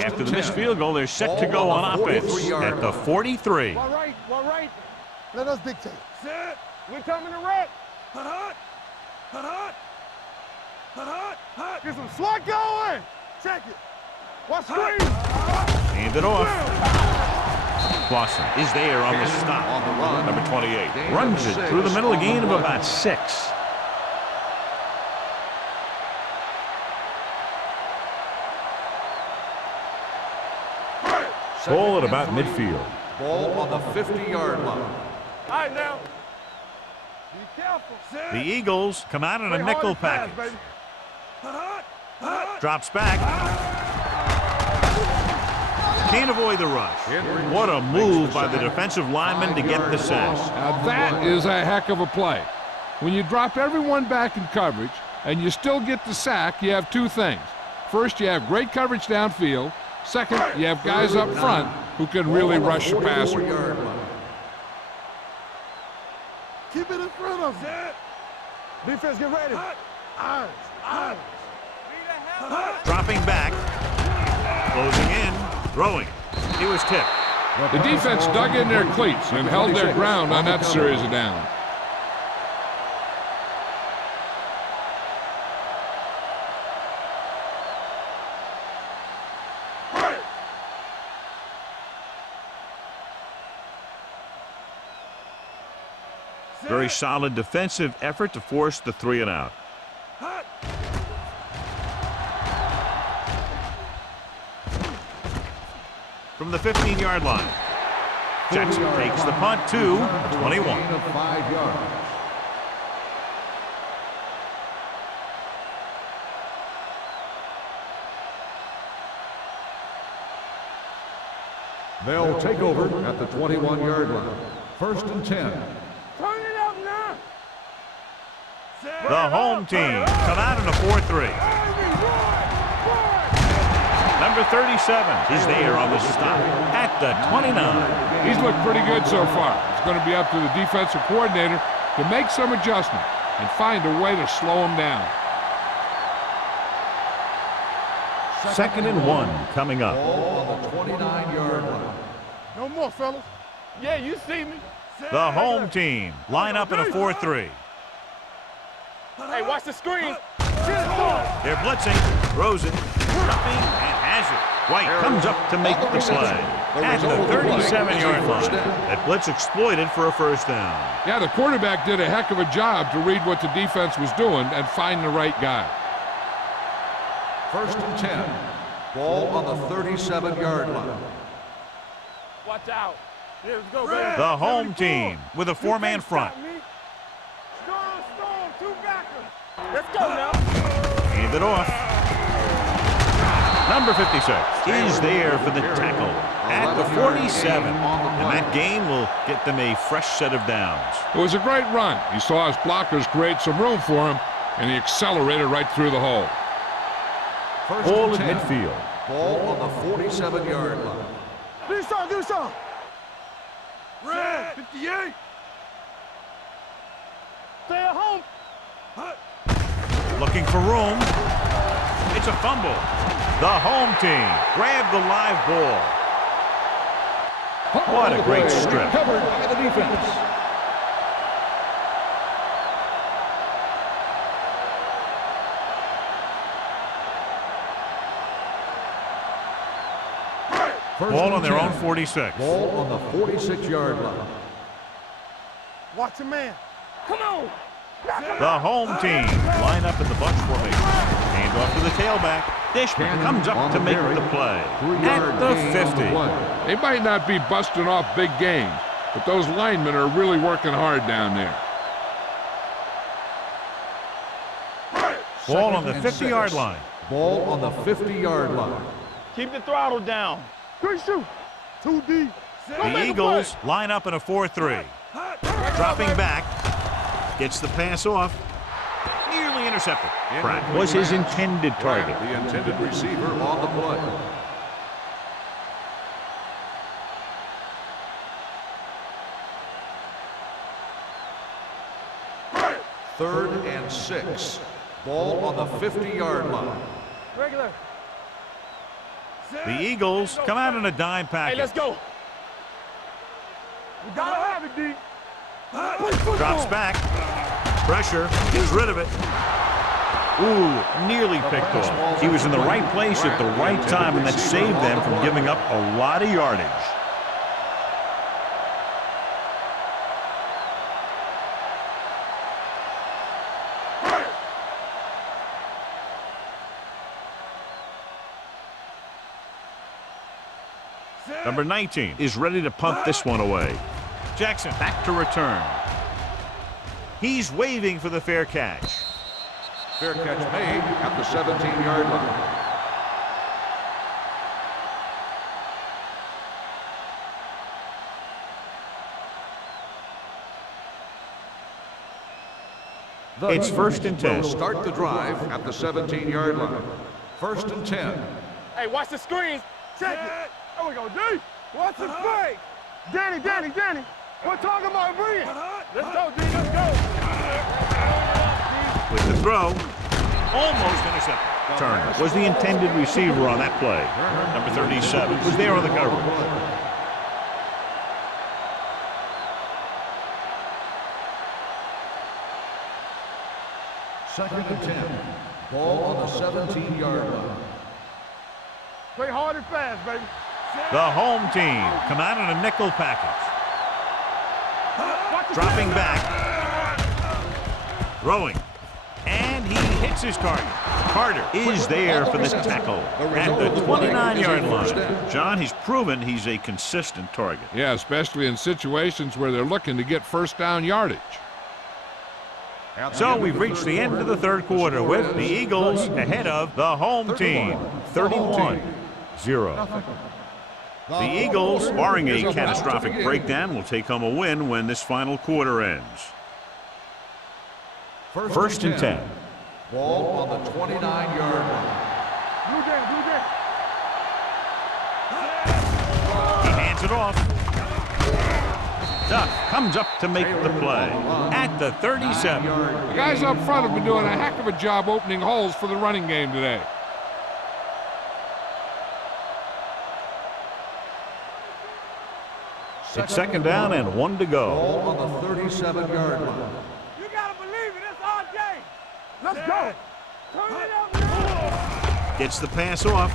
After the missed field goal, they're set to go on offense at the 43. All right. Let us dictate. Set. We're coming to wreck. Hut. Get some slot going. Check it. Watch screen. Hand it off. Clausen is there on the stop. On the run. Number 28 runs it through the middle, a gain of about 6. Ball at about midfield. Ball on the 50-yard line. All right, now. Be careful. Set. The Eagles come out in a nickel package. Drops back. Can't avoid the rush. What a move by the defensive lineman to get the sack. Now that is a heck of a play. When you drop everyone back in coverage and you still get the sack, you have two things. First, you have great coverage downfield. Second, you have guys up front who can really rush the passer. Keep it in front of them. Defense, get ready. Eyes. Dropping back. Closing in. Throwing. He was tipped. The defense dug in their cleats and held their ground on that series of downs. Very solid defensive effort to force the 3 and out. From the 15-yard line, Jackson takes the punt to 21. Gain of 5 yards. They'll take over at the 21-yard line. 1st and 10. Turn it up now. The home team come out in a 4-3. Number 37 is there on the stop at the 29. He's looked pretty good so far. It's going to be up to the defensive coordinator to make some adjustment and find a way to slow him down. 2nd and 1 coming up. Ball on the 29-yard line. No more, fellas. Yeah, you see me. The home team line up in a 4-3. Hey, watch the screen. They're blitzing. Throws it. Dropping and has it. White comes up to make the play at the 37-yard line. That blitz exploited for a 1st down. Yeah, the quarterback did a heck of a job to read what the defense was doing and find the right guy. 1st and 10. Ball on the 37-yard line. Watch out. Here we go, baby. The home team with a 4-man front. Storm, 2 backers. Let's go now. Hand it off. Number 56 is there for the tackle at the 47. And that gain will get them a fresh set of downs. It was a great run. He saw his blockers create some room for him, and he accelerated right through the hole. Ball at midfield. Ball on the 47-yard line. Do some. Red, 58. Stay at home. Looking for room. It's a fumble. The home team grabbed the live ball. What a great strip. Covered by the defense. Ball on their own 46. Ball on the 46-yard line. Watch a man. Come on. The home team line up in the bunch formation. Hand off to the tailback. Dishman comes up to make the play. At the 50. They might not be busting off big games, but those linemen are really working hard down there. Ball on the 50-yard line. Ball on the 50-yard line. Keep the throttle down. 3 shoot. 2 deep. The Eagles line up in a 4-3. Dropping back. Gets the pass off. Nearly intercepted. Pratt was his intended target. The intended receiver on the play. Third and 6. Ball on the 50-yard line. Regular. The Eagles come out in a dime package. Hey, let's go. We gotta have it, D. Drops back. Pressure. Gets rid of it. Ooh, nearly picked off. He was in the right place at the right time, and that saved them from giving up a lot of yardage. Number 19 is ready to punt this one away. Jackson back to return. He's waving for the fair catch. Fair catch made at the 17-yard line. It's 1st and 10. Will start the drive at the 17-yard line. 1st and 10. Hey, watch the screens. Check it. There we go, D. Watch the screen. Danny. We're talking about Bree. Let's go, D. Let's go. With the throw, almost intercepted. Turner was the intended receiver on that play. Number 37 was there on the coverage. Second and 10. Ball on the 17-yard line. Play hard and fast, baby. The home team come out in a nickel package. Dropping back. Throwing. And he hits his target. Carter is there for the tackle at the 29-yard line. John, he's proven he's a consistent target. Yeah, especially in situations where they're looking to get first down yardage. So we've reached the end of the third quarter with the Eagles ahead of the home team, 31-0. The Eagles, barring a catastrophic breakdown, will take home a win when this final quarter ends. 1st and 10. Ball on the 29-yard line. He hands it off. Duff comes up to make the play at the 37. The guys up front have been doing a heck of a job opening holes for the running game today. It's 2nd down and 1 to go. Ball on the 37-yard line. You gotta believe it. It's our game. Let's go. Turn it up. Gets the pass off.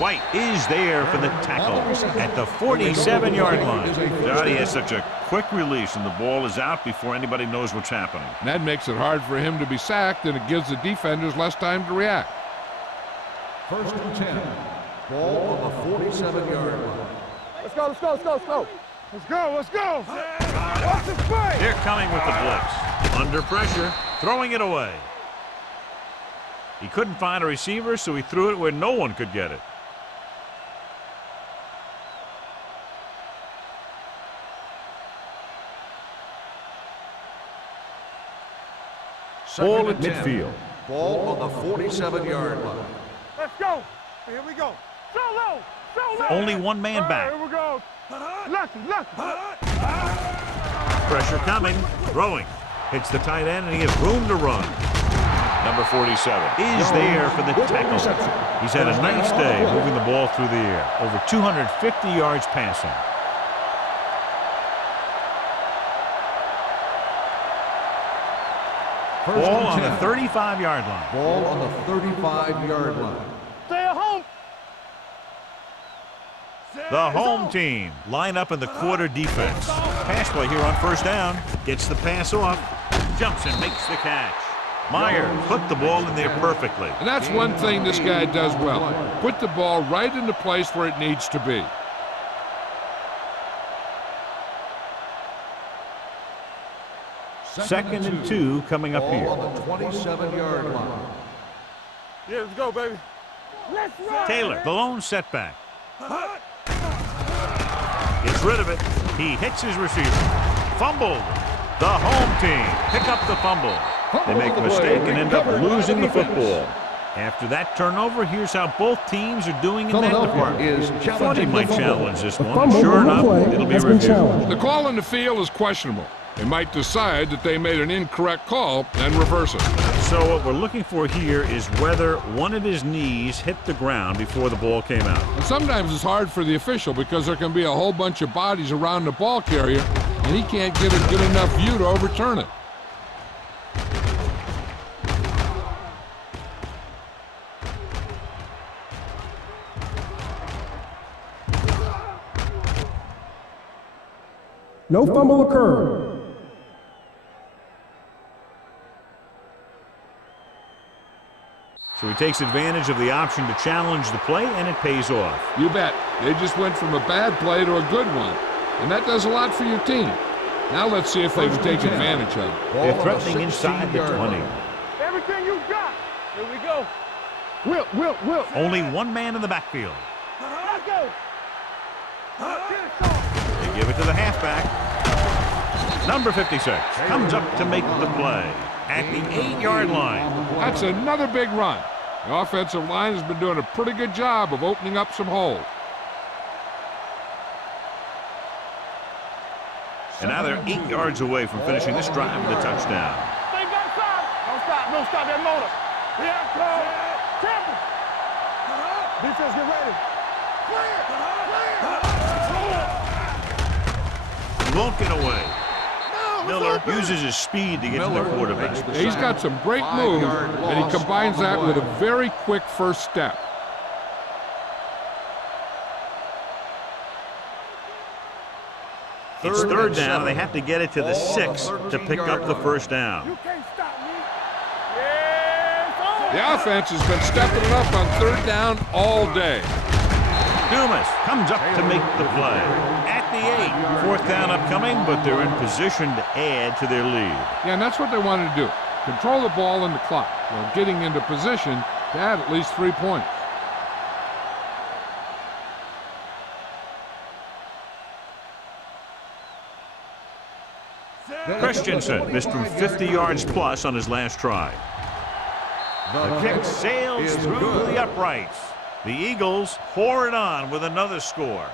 White is there for the tackle at the 47-yard line. God, he has such a quick release, and the ball is out before anybody knows what's happening. And that makes it hard for him to be sacked, and it gives the defenders less time to react. 1st and 10. Ball on the 47-yard line. Let's go. Let's go. Watch the play. They're coming with the blitz. Under pressure, throwing it away. He couldn't find a receiver, so he threw it where no one could get it. Ball at midfield. Ball on the 47-yard line. Let's go. Here we go. Solo. Only one man back. Here we go. Lucky. Pressure coming. Throwing. Hits the tight end, and he has room to run. Number 47 is there for the tackle. He's had a nice day moving the ball through the air. Over 250 yards passing. Ball on the 35-yard line. Ball on the 35-yard line. Stay at home. The home team line up in the quarter defense. Pass play here on first down. Gets the pass off. Jumps and makes the catch. Myers put the ball in there perfectly. And that's one thing this guy does well. Put the ball right in the place where it needs to be. Second and 2 coming up here. Ball on the 27-yard line. Yeah, let's go, baby. Let's run. Taylor, the lone setback. Gets rid of it. He hits his receiver. Fumbled. The home team pick up the fumble. They make a mistake and end up losing the football. After that turnover, here's how both teams are doing in that department. Thought he might challenge this one. Sure enough, it'll be reviewed. The call in the field is questionable. They might decide that they made an incorrect call and reverse it. So what we're looking for here is whether one of his knees hit the ground before the ball came out. And sometimes it's hard for the official because there can be a whole bunch of bodies around the ball carrier, and he can't get a good enough view to overturn it. No fumble occurred. So he takes advantage of the option to challenge the play, and it pays off. You bet. They just went from a bad play to a good one. And that does a lot for your team. Now let's see if they can take advantage of it. They're threatening inside the 20. Everything you got. Here we go. Will. Only one man in the backfield. Let's go. They give it to the halfback. Number 56 comes up to make the play at the 8-yard line. That's another big run. The offensive line has been doing a pretty good job of opening up some holes. And now they're 8 yards away from finishing this drive with a touchdown. Stay back side. Don't stop that motor. Yeah, come. Temple. Defense, get ready. He won't get away. Miller uses his speed to get to the quarterback. He's got some great moves, and he combines that with a very quick first step. It's third down, and they have to get it to the 6 to pick up the first down. You can't stop me. Yes, The offense has been stepping it up on third down all day. Dumas comes up to make the play at the 8. Fourth down upcoming, but they're in position to add to their lead. Yeah, and that's what they wanted to do. Control the ball and the clock while getting into position to add at least 3 points. Christensen missed from 50 yards plus on his last try. The kick sails through the uprights. The Eagles pour it on with another score.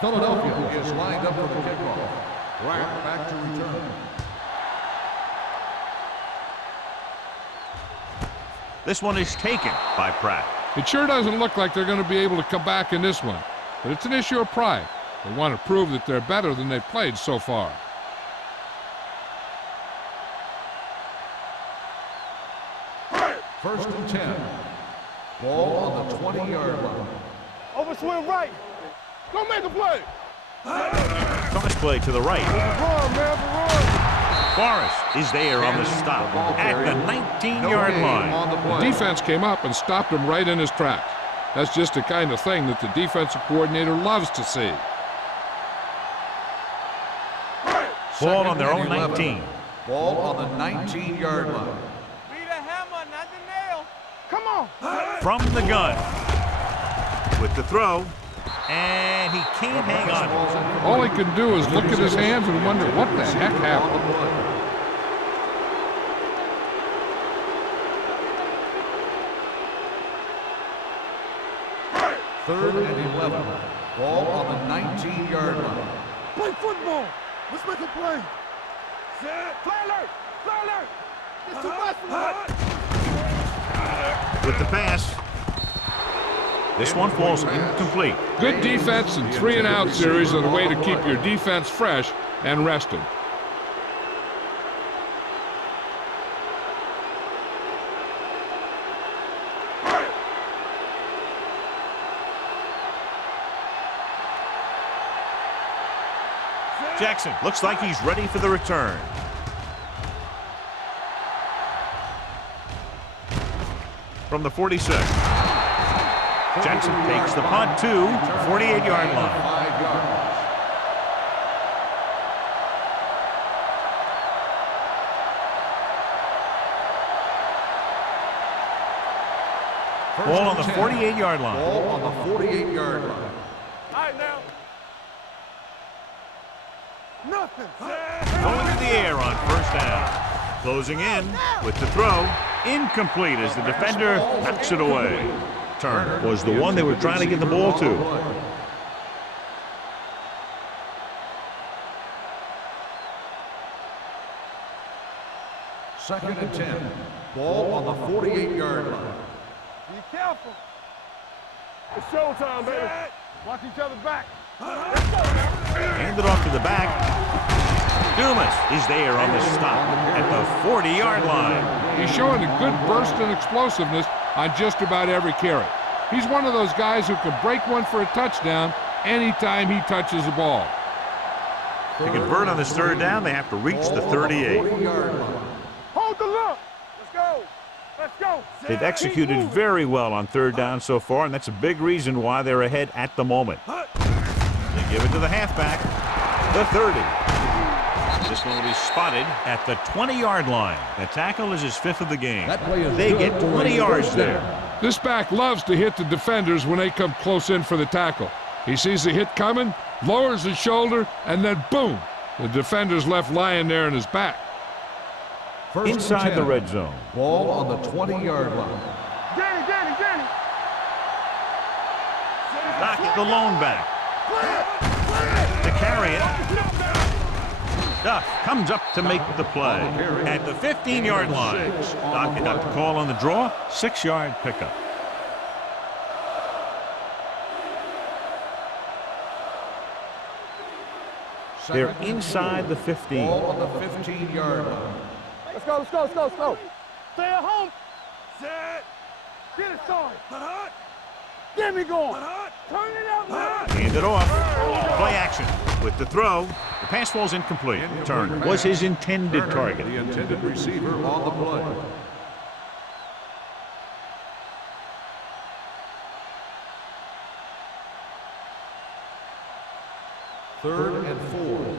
Philadelphia is lined up for the kickoff. Right back to return. This one is taken by Pratt. It sure doesn't look like they're going to be able to come back in this one, but it's an issue of pride. They want to prove that they're better than they've played so far. First and 10. Ball on the 20-yard line. over swing right. Go make a play. Cross play to the right. Run, man, run. Forrest is there on the stop at the 19-yard line. The defense came up and stopped him right in his tracks. That's just the kind of thing that the defensive coordinator loves to see. Ball on their own 19. Ball on the 19-yard line. Be the hammer, not the nail. Come on. From the gun. With the throw. And he can't hang on. All he can do is look at his hands and wonder what the heck happened. Third and 11. Ball on the 19-yard line. Play football. Let's make a play. Set. Play alert. Play alert. It's too much for me. With the pass. This one falls incomplete. Good defense and 3-and-out series are the way to keep your defense fresh and rested. Jackson looks like he's ready for the return. From the 46. Jackson takes the punt to the 48-yard line. 5 yards. Ball on the 48-yard line. Ball on the 48-yard line. All right, now. Nothing. Going to the air on first down. Closing in with the throw. Incomplete as the defender knocks it away. Turner was the one they were trying to get the ball to. Second and 10. Ball on the 48-yard line. Be careful. It's showtime, baby. Watch each other back. Let's go now. Handed off to the back. Dumas is there on the stop at the 40-yard line. He's showing a good burst and explosiveness on just about every carry. He's one of those guys who can break one for a touchdown anytime he touches the ball. To convert on this third down, they have to reach the 38. 40-yard line. Hold the look. Let's go. Let's go. They've executed very well on third down so far, and that's a big reason why they're ahead at the moment. They give it to the halfback, the 30. This one will be spotted at the 20-yard line. The tackle is his 5th of the game. They get 20 yards there. This back loves to hit the defenders when they come close in for the tackle. He sees the hit coming, lowers his shoulder, and then boom, the defender's left lying there in his back. First and Inside 10. the red zone. Ball on the 20-yard line. Danny. Dockett, the lone back. To carry it. Duff comes up to make the play at the 15-yard line. Dockett got the call on the draw, 6-yard pickup. They're inside the 15. Ball on the 15-yard line. Let's go. Stay at home. Set. Get it started. Get me going. Turn it out now. Hand it off. Play action with the throw. The pass falls incomplete. Turner was his intended target. The intended receiver on the play. Third and 4.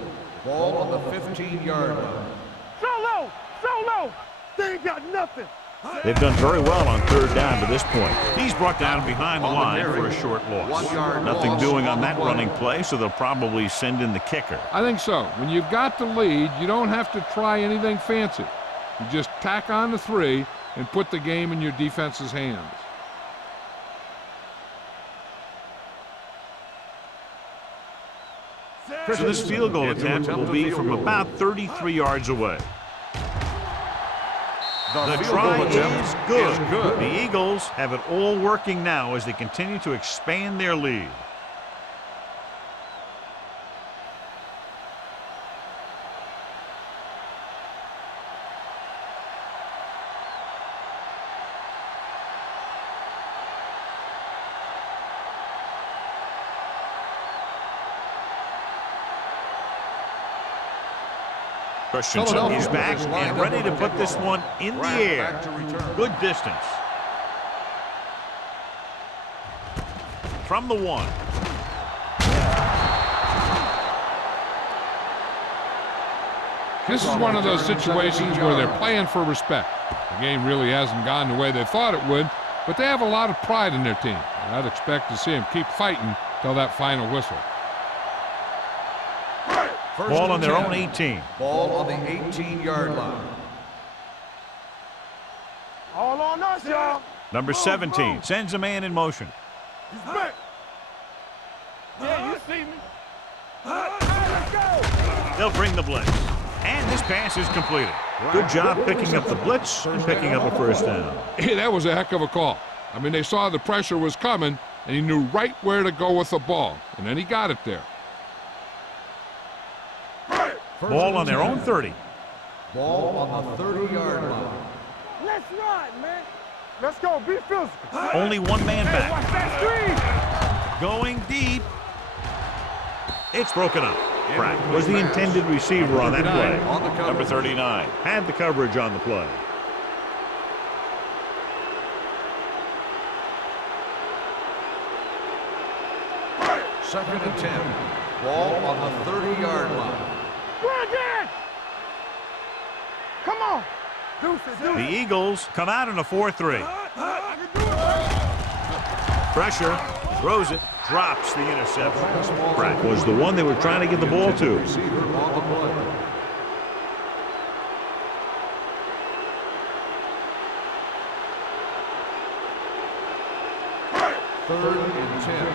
Ball on the 15-yard line. So low. They ain't got nothing. They've done very well on third down to this point. He's brought down behind the line for a short loss. 1 yard Nothing loss doing on on the that play. running play, so they'll probably send in the kicker. I think so. When you've got the lead, you don't have to try anything fancy. You just tack on the 3 and put the game in your defense's hands. So this field goal attempt will be from about 33 yards away. The try is good. The Eagles have it all working now as they continue to expand their lead. Christensen is back and ready to put this one in the air. Good distance. From the 1. This is one of those situations where they're playing for respect. The game really hasn't gone the way they thought it would, but they have a lot of pride in their team. And I'd expect to see them keep fighting till that final whistle. Ball on their own 18. Ball on the 18-yard line. All on us, y'all. Number 17 sends a man in motion. He's back. Yeah, you see me. Let's go. They'll bring the blitz. And this pass is completed. Good job picking up the blitz and picking up a first down. Hey, that was a heck of a call. I mean, they saw the pressure was coming, and he knew right where to go with the ball, and then he got it there. Ball on their own 30. Ball on the 30-yard line. Let's run, man. Let's go. Be physical. Only one man Hey, watch back. that screen. Going deep. It's broken up. Pratt was the intended receiver on that play. On the cover. Number 39 had the coverage on the play. Second and 10. Ball on the 30-yard line. Run, Dan. Come on. Deuces, The deuces. Eagles come out in a 4-3. Pressure, throws it, drops the interception. Pratt was the one they were trying to get the ball to. Receiver on the play. Third and 10.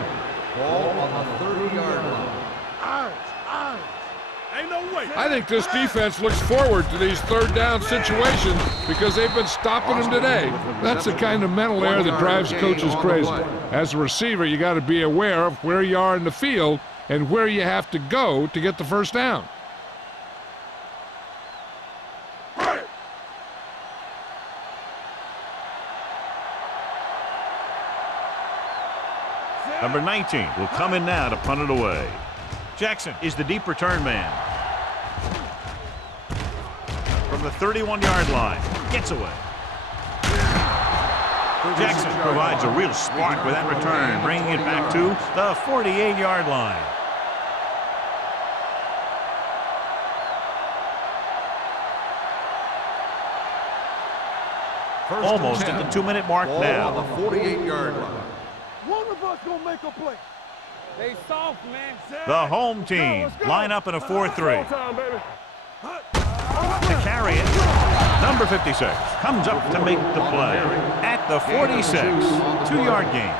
Ball on the 30-yard line. Eyes. Ain't no way. I think this defense looks forward to these third down situations because they've been stopping them today. That's the kind of mental error that drives coaches crazy. As a receiver, you got to be aware of where you are in the field and where you have to go to get the first down. Number 19 will come in now to punt it away. Jackson is the deep return man. From the 31-yard line, gets away. Jackson provides a real spark with that return, bringing it back to the 48-yard line. Almost at the 2-minute mark Ball now. on the 48-yard line. One of us gonna make a play. They soft, man. The home team line up in a 4-3. Time, baby. To carry it, number 56 comes up to make the play at the 46. 2-yard gain.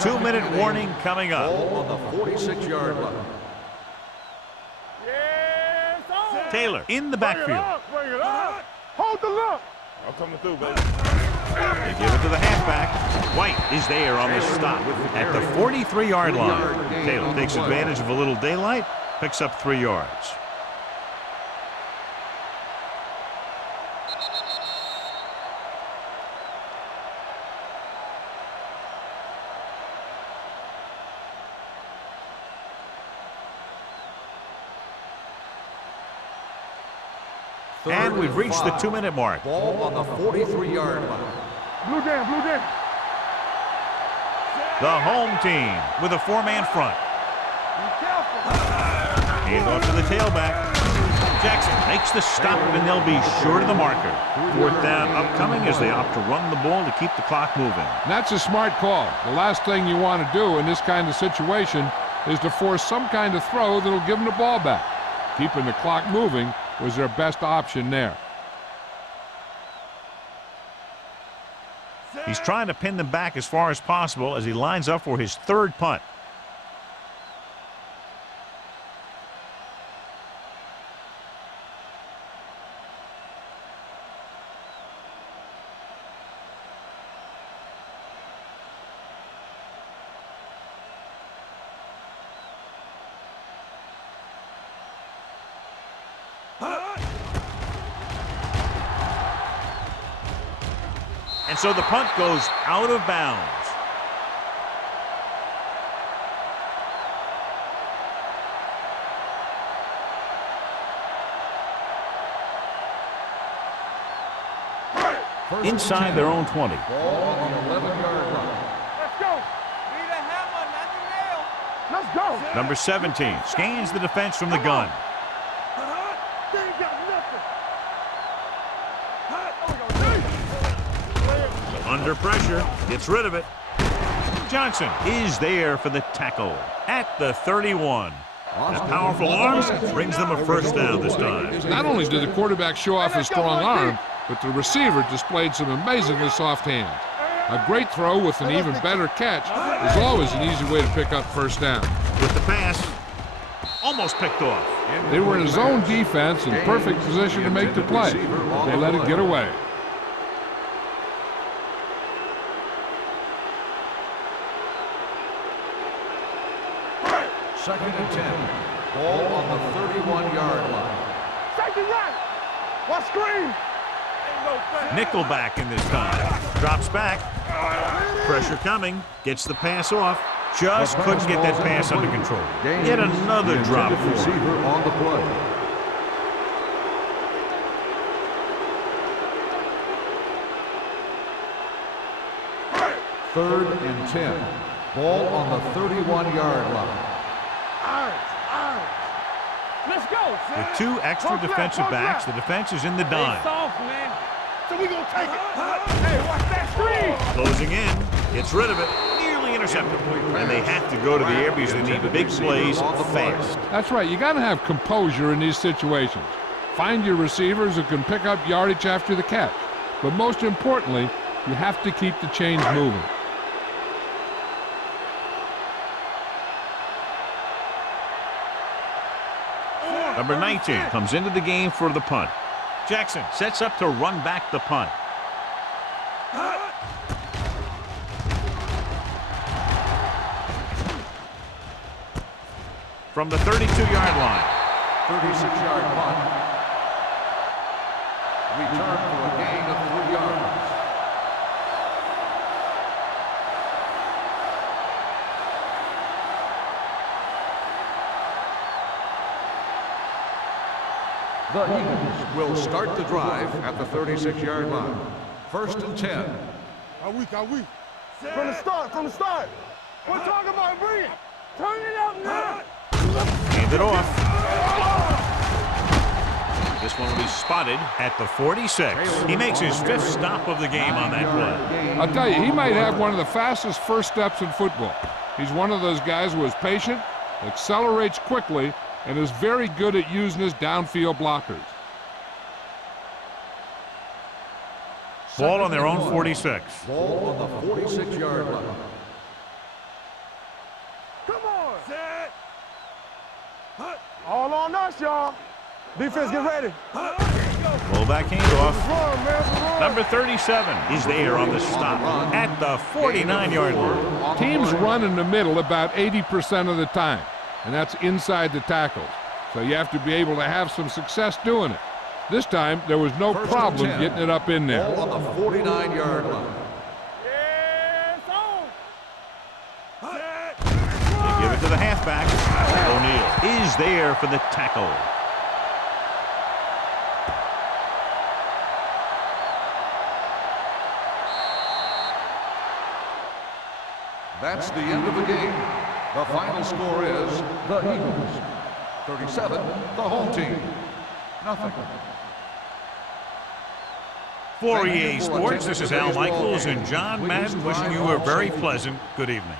Two-minute warning coming up. Ball on the 46-yard line. Yes, on. Taylor in the backfield. Bring it up. Hold the look. I'm coming through, baby. They give it to the halfback. White is there on the stop at the 43-yard line. Taylor takes advantage of a little daylight, picks up 3 yards. And we've reached the 2-minute mark. Ball on the 43-yard line. Blue down, blue down. The home team with a 4-man front. Be careful. Hand off to the tailback. Jackson makes the stop, and they'll be short of the marker. 4th down upcoming as they opt to run the ball to keep the clock moving. And that's a smart call. The last thing you want to do in this kind of situation is to force some kind of throw that'll give them the ball back. Keeping the clock moving was their best option there. He's trying to pin them back as far as possible as he lines up for his 3rd punt. And so the punt goes out of bounds. Inside their own 20. Ball on the 11-yard line. Let's go. Need a hammer, not the nail. Let's go. Number 17 scans the defense from the gun. They ain't got nothing. Under pressure, gets rid of it. Johnson is there for the tackle at the 31. The powerful arms brings them a first down this time. Not only did the quarterback show off his strong arm, but the receiver displayed some amazingly soft hands. A great throw with an even better catch is always an easy way to pick up first down. With the pass, almost picked off. They were in zone defense in perfect position to make the play. They let it get away. Second and 10. Ball on the 31-yard line. Safety right. What screen? Nickelback in this time. Drops back. Pressure coming. Gets the pass off. Just couldn't get that pass under control. Yet another drop for him. Receiver on the play. Third and 10. Ball on the 31-yard line. Let's go. With two extra defensive backs, the defense is in the dime. Soft, man. So we gonna take it. Hey, watch that screen. Closing in. Gets rid of it. Nearly intercepted. And they have to go to the air because they need big plays fast. That's right. You got to have composure in these situations. Find your receivers who can pick up yardage after the catch. But most importantly, you have to keep the chains moving. Number 19 comes into the game for the punt. Jackson sets up to run back the punt. From the 32-yard line. 36-yard punt. Return for a gain of 3 yards. The Eagles will start the drive at the 36-yard line. First and 10. Are we? From the start. We're talking about bring it. Turn it up now. Hand it off. This one will be spotted at the 46. He makes his 5th stop of the game on that play. I'll tell you, he might have one of the fastest first steps in football. He's one of those guys who is patient, accelerates quickly, and is very good at using his downfield blockers. Ball on their own 46. Ball on the 46-yard line. Come on. Set. All on us, y'all. Defense, get ready. Fullback handoff. Number 37 is there on the stop at the 49-yard line. Teams run in the middle about 80% of the time, and that's inside the tackles. So you have to be able to have some success doing it. This time, there was no problem getting it up in there. Ball on the 49-yard line. They give it to the halfback. O'Neal is there for the tackle. That's the end of the game. The final score is the Eagles 37, the home team, nothing. For EA Sports, this is Al Michaels and John Madden wishing you a very pleasant good evening.